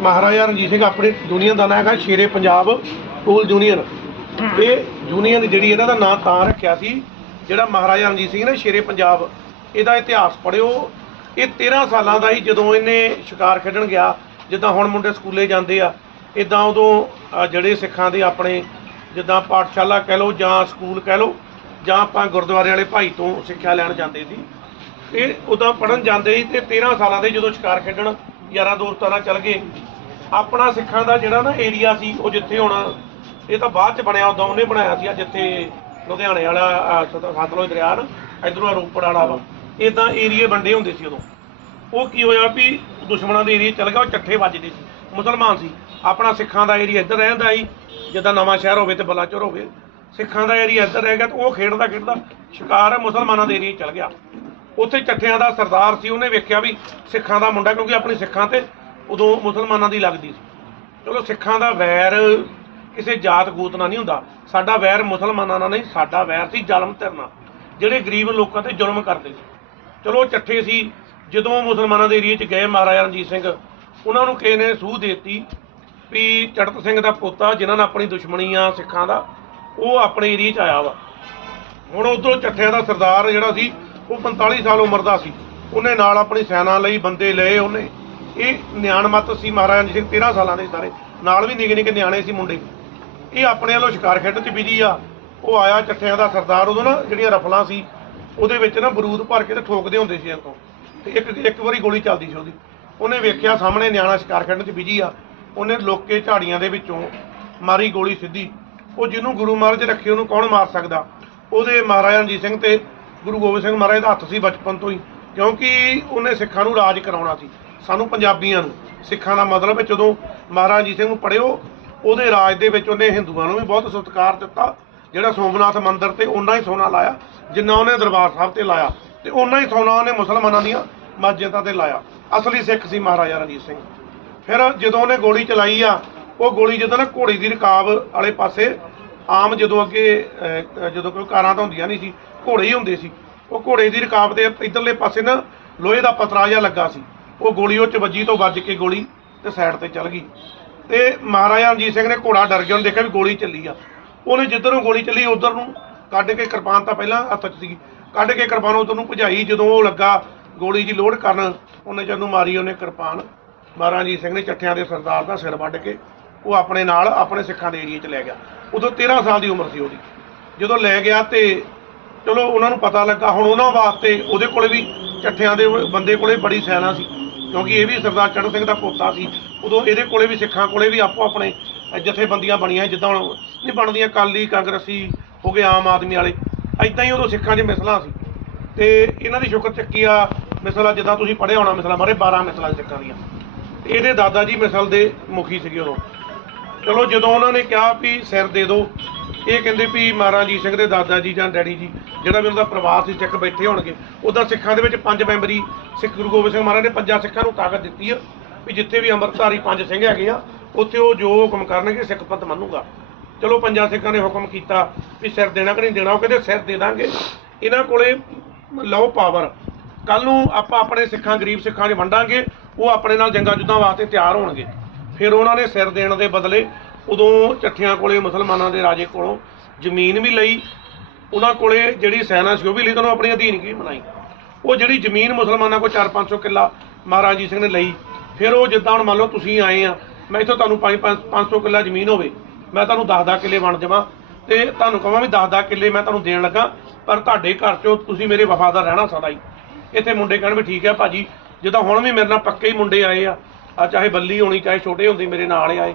ਮਹਾਰਾਜਾ ਰਣਜੀਤ ਸਿੰਘ ਆਪਣੇ ਯੂਨੀਅਨ ਦਾ ਨਾਂ ਹੈਗਾ ਸ਼ੇਰੇ ਪੰਜਾਬ ਟੂਲ ਯੂਨੀਅਨ ਇਹ ਯੂਨੀਅਨ ਜਿਹੜੀ ਇਹਨਾਂ ਦਾ ਨਾਂ ਤਾਂ ਰੱਖਿਆ ਸੀ, ਜਿਹੜਾ ਮਹਾਰਾਜਾ ਰਣਜੀਤ ਸਿੰਘ ਨੇ ਸ਼ੇਰੇ ਪੰਜਾਬ, ਇਹਦਾ ਇਤਿਹਾਸ ਪੜਿਓ ਇਹ 13 ਸਾਲਾਂ ਦਾ ਹੀ ਜਦੋਂ ਇਹਨੇ ਸ਼ਿਕਾਰ ਖੇਡਣ ਗਿਆ, ਜਿੱਦਾਂ ਹੁਣ ਮੁੰਡੇ ਸਕੂਲੇ ਜਾਂਦੇ ਆ ਇਦਾਂ ਉਦੋਂ ਜਿਹੜੇ ਸਿੱਖਾਂ ਦੇ ਆਪਣੇ ਜਿੱਦਾਂ ਪਾਠਸ਼ਾਲਾ ਕਹਿ ਲਓ ਜਾਂ ਸਕੂਲ ਕਹਿ ਲਓ, ਜਾਂ ਆਪਾਂ ਗੁਰਦੁਆਰੇ ਵਾਲੇ ਭਾਈ ਤੋਂ ਸਿੱਖਿਆ ਲੈਣ ਜਾਂਦੇ ਸੀ। ਇਹ ਉਦੋਂ ਪੜਨ ਜਾਂਦੇ ਸੀ ਤੇ 13 ਸਾਲਾਂ ਦੇ ਜਦੋਂ ਸ਼ਿਕਾਰ ਖੇਡਣ ਯਾਰਾਂ ਦੋਸਤਾਂ ਨਾਲ ਚੱਲ ਗਏ ਆਪਣਾ ਸਿੱਖਾਂ ਦਾ ਜਿਹੜਾ ਨਾ ਏਰੀਆ ਸੀ, ਉਹ ਜਿੱਥੇ ਹੁਣ ਇਹ ਤਾਂ ਬਾਅਦ ਚ ਬਣਿਆ, ਉਦੋਂ ਉਹਨੇ ਬਣਾਇਆ ਸੀ ਜਿੱਥੇ ਲੁਧਿਆਣੇ ਵਾਲਾ ਸਤਲੁਜ ਦਰਿਆ ਨਾ, ਇਧਰੋਂ ਰੋਪੜ ਵਾਲਾ ਵਾ। ਇਦਾਂ ਏਰੀਏ ਵੰਡੇ ਹੁੰਦੇ ਸੀ ਉਦੋਂ। ਉਹ ਕੀ ਹੋਇਆ ਵੀ ਦੁਸ਼ਮਣਾਂ ਦੇ ਏਰੀਏ ਚੱਲ ਗਿਆ, ਉਹ ਚੱਠੇ ਵੱਜਦੇ ਸੀ। ਮੁਸਲਮਾਨ ਸੀ। ਆਪਣਾ ਸਿੱਖਾਂ ਦਾ ਏਰੀਆ ਇੱਧਰ ਰਹਿੰਦਾ ਸੀ। ਜਿੱਦਾਂ ਨਵਾਂ ਸ਼ਹਿਰ ਹੋਵੇ ਤੇ ਬਲਾਚੌਰ ਹੋਵੇ, ਸਿੱਖਾਂ ਦਾ ਏਰੀਆ ਇੱਧਰ ਰਹਿ ਗਿਆ ਤੇ ਉਹ ਖੇਡਦਾ ਖੇਡਦਾ ਸ਼ਿਕਾਰ ਹੈ ਮੁਸਲਮਾਨਾਂ ਦੇ ਏਰੀਏ ਚੱਲ ਗਿਆ। ਉੱਥੇ ਚੱਠਿਆਂ ਦਾ ਸਰਦਾਰ ਸੀ, ਉਹਨੇ ਵੇਖਿਆ ਵੀ ਸਿੱਖਾਂ ਦਾ ਮੁੰਡਾ, ਕਿਉਂਕਿ ਆਪਣੇ ਸਿੱਖਾਂ ਤੇ ਉਦੋਂ ਮੁਸਲਮਾਨਾਂ ਦੀ ਲੱਗਦੀ ਸੀ। ਚਲੋ ਸਿੱਖਾਂ ਦਾ ਵੈਰ ਕਿਸੇ ਜਾਤ ਗੋਤ ਨਾਲ ਨਹੀਂ ਹੁੰਦਾ। ਸਾਡਾ ਵੈਰ ਮੁਸਲਮਾਨਾਂ ਨਾਲ ਨਹੀਂ, ਸਾਡਾ ਵੈਰ ਸੀ ਜਲਮ ਧਿਰਨਾ ਜਿਹੜੇ ਗਰੀਬ ਲੋਕਾਂ ਤੇ ਜ਼ੁਲਮ ਕਰਦੇ ਸੀ। ਚਲੋ ਚੱਠੇ ਸੀ, ਜਦੋਂ ਮੁਸਲਮਾਨਾਂ ਦੇ ਏਰੀਏ 'ਚ ਗਏ ਮਹਾਰਾਜਾ ਰਣਜੀਤ ਸਿੰਘ, ਉਹਨਾਂ ਨੂੰ ਕਿਸੇ ਨੇ ਸੂਹ ਦਿੱਤੀ ਵੀ ਚੜਤ ਸਿੰਘ ਦਾ ਪੋਤਾ, ਜਿਨ੍ਹਾਂ ਨਾਲ ਆਪਣੀ ਦੁਸ਼ਮਣੀ ਆ ਸਿੱਖਾਂ ਦਾ, ਉਹ ਆਪਣੇ ਏਰੀਏ 'ਚ ਆਇਆ ਵਾ। ਹੁਣ ਉਧਰੋਂ ਚੱਠਿਆਂ ਦਾ ਸਰਦਾਰ ਜਿਹੜਾ ਸੀ, ਉਹ 45 ਸਾਲ ਉਮਰ ਦਾ ਸੀ। ਉਹਨੇ ਨਾਲ ਆਪਣੀ ਸੈਨਾ ਲਈ ਬੰਦੇ ਲਏ ਉਹਨੇ। ਇਹ ਨਿਆਣਮੱਤ ਸੀ ਮਹਾਰਾਜਾ ਰਣਜੀਤ ਸਿੰਘ 13 ਸਾਲਾਂ ਦੇ ਸਾਰੇ। ਨਾਲ ਵੀ ਨਿੱਕੇ ਨਿੱਕੇ ਨਿਆਣੇ ਸੀ ਮੁੰਡੇ। ਇਹ ਆਪਣੇ ਵੱਲੋਂ ਸ਼ਿਕਾਰ ਖੇਡਣ 'ਚ ਬਿਜ਼ੀ ਆ। ਉਹ ਆਇਆ ਚੱਠਿਆਂ ਦਾ ਸਰਦਾਰ, ਉਦੋਂ ਨਾ ਜਿਹੜੀਆਂ ਰਫਲਾਂ ਸੀ, ਉਹਦੇ ਵਿੱਚ ਨਾ ਬਰੂਦ ਭਰ ਕੇ ਤੇ ਠੋਕਦੇ ਹੁੰਦੇ ਸੀ ਤੋਂ ਤੇ ਇੱਕ ਇੱਕ ਵਾਰੀ ਗੋਲੀ ਚੱਲਦੀ ਸੀ ਉਹਦੀ। ਉਹਨੇ ਵੇਖਿਆ ਸਾਹਮਣੇ ਨਿਆਣਾ ਸ਼ਿਕਾਰ ਖੇਡਣ 'ਚ ਬਿਜ਼ੀ ਆ। ਉਹਨੇ ਲੋਕੇ ਝਾੜੀਆਂ ਦੇ ਵਿੱਚੋਂ ਮਾਰੀ ਗੋਲੀ ਸਿੱਧੀ। ਉਹ ਜਿਹਨੂੰ ਗੁਰੂ ਮਹਾਰਾਜ ਰੱਖੇ, ਉਹਨੂੰ ਕੌਣ ਮਾਰ ਸਕਦਾ? ਉਹਦੇ ਮਹਾਰਾਜਾ ਰਣਜੀਤ ਸਿੰਘ ਤੇ ਗੁਰੂ ਗੋਬਿੰਦ ਸਿੰਘ ਮਹਾਰਾਜ ਦਾ ਹੱਥ ਸੀ ਬਚਪਨ ਤੋਂ ਹੀ। ਕਿਉਂਕਿ ਉਹਨੇ ਸਿੱਖਾਂ ਨੂੰ ਰਾਜ ਕਰਾਉਣਾ ਸੀ। ਸਾਨੂੰ ਪੰਜਾਬੀਆਂ ਨੂੰ, ਸਿੱਖਾਂ ਦਾ ਮਤਲਬ ਹੈ ਜਦੋਂ ਮਹਾਰਾਜ ਰਣਜੀਤ ਸਿੰਘ ਨੂੰ ਪੜਿਓ ਉਹਦੇ ਰਾਜ ਦੇ ਵਿੱਚ ਉਹਨੇ ਹਿੰਦੂਆਂ ਨੂੰ ਵੀ ਬਹੁਤ ਸਤਿਕਾਰ ਦਿੱਤਾ, ਜਿਹੜਾ ਸੋਮਨਾਥ ਮੰਦਿਰ ਤੇ ਉਹਨਾਂ ਹੀ ਸੋਨਾ ਲਾਇਆ, ਜਿੰਨਾ ਉਹਨੇ ਦਰਬਾਰ ਸਾਹਿਬ ਤੇ ਲਾਇਆ, ਤੇ ਉਹਨਾਂ ਹੀ ਸੋਨਾ ਉਹਨੇ ਮੁਸਲਮਾਨਾਂ ਦੀਆਂ ਮਸਜਿਦਾਂ ਤੇ ਲਾਇਆ। ਅਸਲੀ ਸਿੱਖ ਸੀ ਮਹਾਰਾਜਾ ਰਣਜੀਤ ਸਿੰਘ। ਫਿਰ ਜਦੋਂ ਉਹਨੇ ਗੋਲੀ ਚਲਾਈ ਆ, ਉਹ ਗੋਲੀ ਜਦੋਂ ਨਾ ਘੋੜੀ ਦੀ ਰਕਾਬ ਵਾਲੇ ਪਾਸੇ, ਆਮ ਜਦੋਂ ਅੱਗੇ ਜਦੋਂ ਕੋਈ ਕਾਰਾਂ ਤਾਂ ਹੁੰਦੀਆਂ ਨਹੀਂ ਸੀ, ਘੋੜੇ ਹੀ ਹੁੰਦੇ ਸੀ, ਉਹ ਘੋੜੇ ਦੀ ਰਕਾਬ ਦੇ ਇਧਰਲੇ ਪਾਸੇ ਨਾ ਲੋਹੇ ਦਾ ਪਤਰਾ ਜਿਹਾ ਲੱਗਾ ਸੀ। ਉਹ ਗੋਲੀ ਉਹ ਚ ਵੱਜੀ ਤੋਂ ਵੱਜ ਕੇ ਗੋਲੀ ਤੇ ਸਾਈਡ ਤੇ ਚੱਲ ਗਈ। ਤੇ ਮਹਾਰਾਜਾ ਰਣਜੀਤ ਸਿੰਘ ਨੇ ਘੋੜਾ ਡਰ ਗਿਆ, ਉਹਨੇ ਦੇਖਿਆ ਵੀ ਗੋਲੀ ਚੱਲੀ ਆ। ਉਹਨੇ ਜਿੱਧਰੋਂ ਗੋਲੀ ਚੱਲੀ, ਉਧਰ ਨੂੰ ਕੱਢ ਕੇ ਕਿਰਪਾਨ ਤਾਂ ਪਹਿਲਾਂ ਹੱਥ 'ਚ ਸੀ ਕੱਢ ਕੇ ਕਿਰਪਾਨ ਉਧਰ ਨੂੰ ਭਜਾਈ, ਜਦੋਂ ਉਹ ਲੱਗਾ ਗੋਲੀ ਦੀ ਲੋਡ ਕਰਨ, ਉਹਨੇ ਜਦੋਂ ਮਾਰੀ, ਉਹਨੇ ਕਿਰਪਾਨ। ਮਹਾਰਾਜਾ ਰਣਜੀਤ ਸਿੰਘ ਨੇ ਚੱਠਿਆਂ ਦੇ ਸਰਦਾਰ ਦਾ ਸਿਰ ਵੱਢ ਕੇ ਉਹ ਆਪਣੇ ਨਾਲ, ਆਪਣੇ ਸਿੱਖਾਂ ਦੇ ਏਰੀਏ 'ਚ ਲੈ ਗਿਆ। ਉਦੋਂ 13 ਸਾਲ ਦੀ ਉਮਰ ਸੀ ਉਹਦੀ। ਜਦੋਂ ਲੈ ਗਿਆ ਤੇ ਚਲੋ ਉਹਨਾਂ ਨੂੰ ਪਤਾ ਲੱਗਾ, ਹੁਣ ਉਹਨਾਂ ਵਾਸਤੇ ਉਹਦੇ ਕੋਲੇ ਵੀ ਚੱਠਿਆਂ ਦੇ ਬੰਦੇ ਕੋਲੇ ਬੜੀ ਸੈਨਾ ਸੀ। ਕਿਉਂਕਿ ਇਹ ਵੀ ਸਰਦਾਰ ਚੜ੍ਹ ਸਿੰਘ ਦਾ ਪੋਤਾ ਸੀ। ਉਦੋਂ ਇਹਦੇ ਕੋਲੇ ਵੀ ਸਿੱਖਾਂ ਕੋਲੇ ਵੀ ਆਪੋ ਆਪਣੇ ਜਥੇਬੰਦੀਆਂ ਬਣੀਆਂ ਜਿੱਦਾਂ ਹੁਣ ਨਹੀਂ ਬਣਦੀਆਂ ਕਾਲੀ ਕਾਂਗਰਸੀ ਹੋ ਗਏ, ਆਮ ਆਦਮੀ ਵਾਲੇ। ਐਦਾਂ ਹੀ ਉਦੋਂ ਸਿੱਖਾਂ 'ਚ ਮਿਸਲਾਂ ਸੀ। ਤੇ ਇਹਨਾਂ ਦੀ ਸ਼ੁਕਰ ਚੱਕੀ ਆ ਮਿਸਲਾਂ, ਜਿੱਦਾਂ ਤੁਸੀਂ ਪੜ੍ਹਿਆ ਹੋਣਾ ਮਿਸਲਾਂ ਬਾਰੇ 12 ਮਿਸਲਾਂ ਸਿੱਖਾਂ ਦੀਆਂ। ਤੇ ਇਹਦੇ ਦਾਦਾ ਜੀ ਮਿਸਲ ਦੇ ਮੁਖੀ ਸੀਗੇ ਉਦੋਂ। ਚਲੋ ਜਦੋਂ ਉਹਨਾਂ ਨੇ ਕਿਹਾ ਵੀ ਸਿਰ ਦੇ ਦਿਓ ਇਹ ਕਹਿੰਦੇ ਵੀ ਮਹਾਰਾਜਾ ਸਿੰਘ ਦੇ ਦਾਦਾ ਜੀ ਜਾਂ ਡੈਡੀ ਜੀ, ਜਿਹੜਾ ਵੀ ਉਹਨਾਂ ਦਾ ਪਰਿਵਾਰ ਸੀ, ਸਿੱਖ ਬੈਠੇ ਹੋਣਗੇ। ਉਹਦਾ ਸਿੱਖਾਂ ਦੇ ਵਿੱਚ ਪੰਜ ਮੈਂਬਰੀ ਸਿੱਖ ਗੁਰੂ ਗੋਬਿੰਦ ਸਿੰਘ ਮਹਾਰਾਜ ਨੇ ਪੰਜਾਂ ਸਿੱਖਾਂ ਨੂੰ ਤਾਕਤ ਦਿੱਤੀ ਆ ਵੀ ਜਿੱਥੇ ਵੀ ਅੰਮ੍ਰਿਤਧਾਰੀ ਪੰਜ ਸਿੰਘ ਹੈਗੇ ਆ, ਉੱਥੇ ਉਹ ਜੋ ਹੁਕਮ ਕਰਨਗੇ, ਸਿੱਖ ਪੰਥ ਮੰਨੂਗਾ। ਚਲੋ ਪੰਜਾਂ ਸਿੱਖਾਂ ਨੇ ਹੁਕਮ ਕੀਤਾ ਵੀ ਸਿਰ ਦੇਣਾ ਕਿ ਨਹੀਂ ਦੇਣਾ, ਉਹ ਕਹਿੰਦੇ ਸਿਰ ਦੇ ਦਾਂਗੇ। ਇਹਨਾਂ ਕੋਲੇ ਲਓ ਪਾਵਰ ਕੱਲ ਨੂੰ ਆਪਾਂ ਆਪਣੇ ਸਿੱਖਾਂ, ਗਰੀਬ ਸਿੱਖਾਂ 'ਚ ਵੰਡਾਂਗੇ, ਉਹ ਆਪਣੇ ਨਾਲ ਜੰਗਾਂ ਜੁੱਦਾਂ ਵਾਸਤੇ ਤਿਆਰ ਹੋਣਗੇ। ਫਿਰ ਉਹਨਾਂ ਨੇ ਸਿਰ ਦੇਣ ਦੇ ਬਦਲੇ ਉਦੋਂ ਚੱਠਿਆਂ ਕੋਲੇ ਮੁਸਲਮਾਨਾਂ ਦੇ ਰਾਜੇ ਕੋਲੋਂ ਜ਼ਮੀਨ ਵੀ ਲਈ। ਉਹਨਾਂ ਕੋਲੇ ਜਿਹੜੀ ਸੈਨਾ ਸੀ ਉਹ ਵੀ ਲਈ ਤੁਹਾਨੂੰ ਆਪਣੇ ਅਧੀਨ ਕੀ ਵੀ ਬਣਾਈ? ਉਹ ਜਿਹੜੀ ਜ਼ਮੀਨ ਮੁਸਲਮਾਨਾਂ ਕੋਲ 4-500 ਕਿੱਲਾ ਮਹਾਰਾਜ ਜੀ ਸਿੰਘ ਨੇ ਲਈ, ਫਿਰ ਉਹ ਜਿੱਦਾਂ ਹੁਣ ਮੰਨ ਲਓ ਤੁਸੀਂ ਆਏ ਆ, ਮੈਂ ਇੱਥੋਂ ਤੁਹਾਨੂੰ 5-500 ਕਿੱਲਾ ਜ਼ਮੀਨ ਹੋਵੇ, ਮੈਂ ਤੁਹਾਨੂੰ 10-10 ਕਿੱਲੇ ਵੰਡ ਦੇਵਾਂ ਤੇ ਤੁਹਾਨੂੰ ਕਹਾਂ ਵੀ 10-10 ਕਿੱਲੇ ਮੈਂ ਤੁਹਾਨੂੰ ਦੇਣ ਲੱਗਾ, ਪਰ ਤੁਹਾਡੇ ਘਰ 'ਚੋਂ ਤੁਸੀਂ ਮੇਰੇ ਵਫਾਦਾਰ ਰਹਿਣਾ ਸਦਾ ਹੀ। ਇੱਥੇ ਮੁੰਡੇ ਕਹਿਣ ਵੀ ਠੀਕ ਹੈ ਭਾਜੀ, ਜਿੱਦਾਂ ਹੁਣ ਵੀ ਮੇਰੇ ਨਾਲ ਪੱਕੇ ਹੀ ਮੁੰਡੇ ਆਏ ਆ ਆ ਚਾਹੇ ਬੱਲੀ ਹੋਣੀ, ਚਾਹੇ ਛੋਟੇ ਹੁੰਦੇ ਮੇਰੇ ਨਾਲ ਹੀ ਆਏ।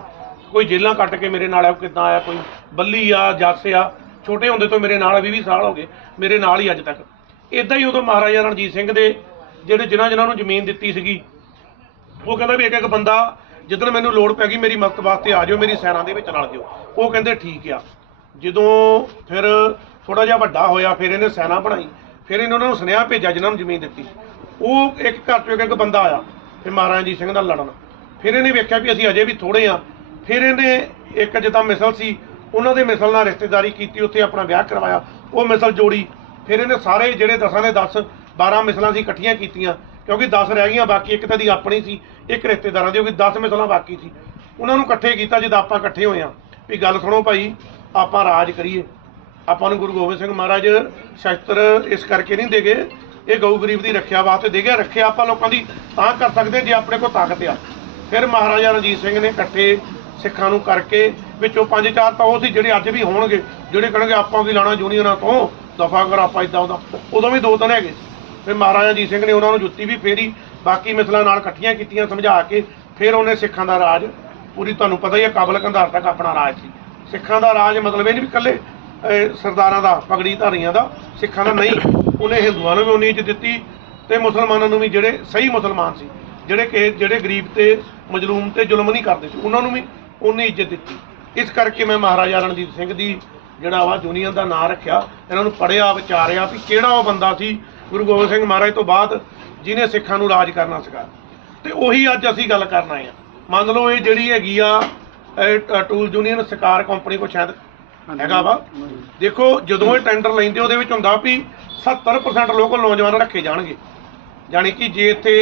ਕੋਈ ਜੇਲਾਂ ਕੱਟ ਕੇ ਮੇਰੇ ਨਾਲ ਆ ਕਿੱਦਾਂ ਆਇਆ, ਕੋਈ ਬੱਲੀ ਆ, ਜੱਸ ਆ, ਛੋਟੇ ਹੁੰਦੇ ਤੋਂ ਮੇਰੇ ਨਾਲ 20 20 ਸਾਲ ਹੋ ਗਏ, ਮੇਰੇ ਨਾਲ ਹੀ ਅੱਜ ਤੱਕ। ਇਦਾਂ ਹੀ ਉਦੋਂ ਮਹਾਰਾਜਾ ਰਣਜੀਤ ਸਿੰਘ ਦੇ ਜਿਹੜੇ ਜਿਨ੍ਹਾਂ ਜਿਨ੍ਹਾਂ ਨੂੰ ਜ਼ਮੀਨ ਦਿੱਤੀ ਸੀਗੀ, ਉਹ ਕਹਿੰਦਾ ਵੀ ਇੱਕ ਇੱਕ ਬੰਦਾ, ਜਿੱਦਣ ਮੈਨੂੰ ਲੋੜ ਪੈ ਗਈ, ਮੇਰੀ ਮਦਦ ਵਾਸਤੇ ਆ ਜਾਓ, ਮੇਰੀ ਸੈਨਾ ਦੇ ਵਿੱਚ ਰਲ ਜਿਓ। ਉਹ ਕਹਿੰਦੇ ਠੀਕ ਆ। ਜਦੋਂ ਫਿਰ ਥੋੜਾ ਜਿਹਾ ਵੱਡਾ ਹੋਇਆ, ਫਿਰ ਇਹਨੇ ਸੈਨਾ ਬਣਾਈ। ਫਿਰ ਇਹਨੇ ਉਹਨਾਂ ਨੂੰ ਸੁਨੇਹਾ ਭੇਜਿਆ, ਜਿਨ੍ਹਾਂ ਨੂੰ ਜ਼ਮੀਨ ਦਿੱਤੀ। ਉਹ ਇੱਕ ਘਰ ਚੋਂ ਇੱਕ ਬੰਦਾ ਆਇਆ। ਫਿਰ ਮਹਾਰਾਜ ਜੀ ਸਿੰਘ ਨਾਲ ਲੜਨ। ਫਿਰ ਇਹਨੇ ਵੇਖਿਆ ਵੀ ਅਸੀਂ ਅਜੇ ਵੀ ਥੋੜੇ ਆ ਫਿਰ ਇਹਨੇ ਇੱਕ ਜਿੱਦਾਂ ਮਿਸਲ ਸੀ, ਉਹਨਾਂ ਦੇ ਮਿਸਲ ਨਾਲ ਰਿਸ਼ਤੇਦਾਰੀ ਕੀਤੀ, ਉੱਥੇ ਆਪਣਾ ਵਿਆਹ ਕਰਵਾਇਆ। ਉਹ ਮਿਸਲ ਜੋੜੀ, ਫਿਰ ਇਹਨੇ ਸਾਰੇ ਜਿਹੜੇ ਦਸਾਂ ਦੇ 10 12 ਮਿਸਲਾਂ ਸੀ ਇਕੱਠੀਆਂ ਕੀਤੀਆਂ। ਕਿਉਂਕਿ 10 ਰਹਿ ਗਈਆਂ, ਬਾਕੀ ਇੱਕ ਤਾਂ ਦੀ ਆਪਣੀ ਸੀ, ਇੱਕ ਰਿਸ਼ਤੇਦਾਰਾਂ ਦੀ, ਕਿਉਂਕਿ 10 ਮਿਸਲਾਂ ਬਾਕੀ ਸੀ। ਉਹਨਾਂ ਨੂੰ ਇਕੱਠੇ ਕੀਤਾ ਜਦ ਆਪਾਂ ਇਕੱਠੇ ਹੋਏ ਆ ਵੀ ਗੱਲ ਸੁਣੋ ਭਾਈ, ਆਪਾਂ ਰਾਜ ਕਰੀਏ। ਆਪਾਂ ਨੂੰ ਗੁਰੂ ਗੋਬਿੰਦ ਸਿੰਘ ਮਹਾਰਾਜ ਸ਼ਸਤਰ ਇਸ ਕਰਕੇ ਨਹੀਂ ਦੇਗੇ ਇਹ ਗਊ ਗਰੀਬ ਦੀ ਰੱਖਿਆ ਵਾਸਤੇ ਦੇ ਗਿਆ, ਰੱਖਿਆ ਆਪਾਂ ਲੋਕਾਂ ਦੀ ਤਾਂ ਕਰ ਸਕਦੇ ਜੇ ਆਪਣੇ ਕੋਲ ਤਾਕਤ ਆ। ਫਿਰ ਮਹਾਰਾਜਾ ਰਣਜੀਤ ਸਿੰਘ ਨੇ ਇਕੱਠੇ ਸਿੱਖਾਂ ਨੂੰ ਕਰਕੇ ਵਿੱਚੋਂ ਪੰਜ ਚਾਰ ਤਾਂ ਉਹ ਸੀ ਜਿਹੜੇ ਅੱਜ ਵੀ ਹੋਣਗੇ, ਜਿਹੜੇ ਕਹਿਣਗੇ ਆਪਾਂ ਕੀ ਲਾਣਾ ਯੂਨੀਅਨਾਂ ਤੋਂ, ਦਫਾ ਕਰ ਆਪਾਂ ਇਦਾਂ ਉਹਦਾ। ਉਦੋਂ ਵੀ ਦੋ ਤਿੰਨ ਹੈਗੇ। ਫਿਰ ਮਹਾਰਾਜਾ ਰਣਜੀਤ ਸਿੰਘ ਨੇ ਉਹਨਾਂ ਨੂੰ ਜੁੱਤੀ ਵੀ ਫੇਰੀ, ਬਾਕੀ ਮਿਸਲਾਂ ਨਾਲ ਇਕੱਠੀਆਂ ਕੀਤੀਆਂ ਸਮਝਾ ਕੇ ਫਿਰ ਉਹਨੇ ਸਿੱਖਾਂ ਦਾ ਰਾਜ, ਪੂਰੀ ਤੁਹਾਨੂੰ ਪਤਾ ਹੀ ਹੈ ਕਾਬਲ ਕੰਧਾਰ ਤੱਕ ਆਪਣਾ ਰਾਜ ਸੀ। ਸਿੱਖਾਂ ਦਾ ਰਾਜ ਮਤਲਬ ਇਹ ਨਹੀਂ ਵੀ ਇਕੱਲੇ ਸਰਦਾਰਾਂ ਦਾ, ਪਗੜੀ ਧਾਰੀਆਂ ਦਾ, ਸਿੱਖਾਂ ਦਾ ਨਹੀਂ। ਉਹਨੇ ਹਿੰਦੂਆਂ ਨੂੰ ਵੀ ਉਨੀ ਇੱਜ਼ਤ ਦਿੱਤੀ ਤੇ ਮੁਸਲਮਾਨਾਂ ਨੂੰ ਵੀ ਜਿਹੜੇ ਸਹੀ ਮੁਸਲਮਾਨ ਸੀ ਜਿਹੜੇ ਕਿ ਜਿਹੜੇ ਗਰੀਬ ਤੇ ਮਜਲੂਮ ਤੇ ਜ਼ੁਲਮ ਨਹੀਂ ਕਰਦੇ ਸੀ ਉਹਨਾਂ ਨੂੰ ਵੀ ਉਨੀ ਇੱਜ਼ਤ ਦਿੱਤੀ। ਇਸ ਕਰਕੇ ਮੈਂ ਮਹਾਰਾਜਾ ਰਣਜੀਤ ਸਿੰਘ ਦੀ ਜਿਹੜਾ ਵਾ ਯੂਨੀਅਨ ਦਾ ਨਾਂ ਰੱਖਿਆ ਇਹਨਾਂ ਨੂੰ ਪੜਿਆ ਵਿਚਾਰਿਆ ਵੀ ਕਿਹੜਾ ਉਹ ਬੰਦਾ ਸੀ ਗੁਰੂ ਗੋਬਿੰਦ ਸਿੰਘ ਮਹਾਰਾਜ ਤੋਂ ਬਾਅਦ ਜਿਹਨੇ ਸਿੱਖਾਂ ਨੂੰ ਰਾਜ ਕਰਨਾ ਸਿਖਾਇਆ ਤੇ ਉਹੀ ਅੱਜ ਅਸੀਂ ਗੱਲ ਕਰਨ ਆਏ ਆ ਮੰਨ ਲਓ ਇਹ ਜਿਹੜੀ ਹੈਗੀ ਆ ਟੂਲ ਯੂਨੀਅਨ ਸਰਕਾਰ ਕੰਪਨੀ ਕੋ ਸ਼ਾਇਦ ਹੈਗਾ ਵਾ। ਦੇਖੋ ਜਦੋਂ ਇਹ ਟੈਂਡਰ ਲੈਂਦੇ ਉਹਦੇ ਵਿੱਚ ਹੁੰਦਾ ਵੀ 70% ਲੋਕਲ ਨੌਜਵਾਨ ਰੱਖੇ ਜਾਣਗੇ। ਯਾਨੀ ਕਿ ਜੇ ਇੱਥੇ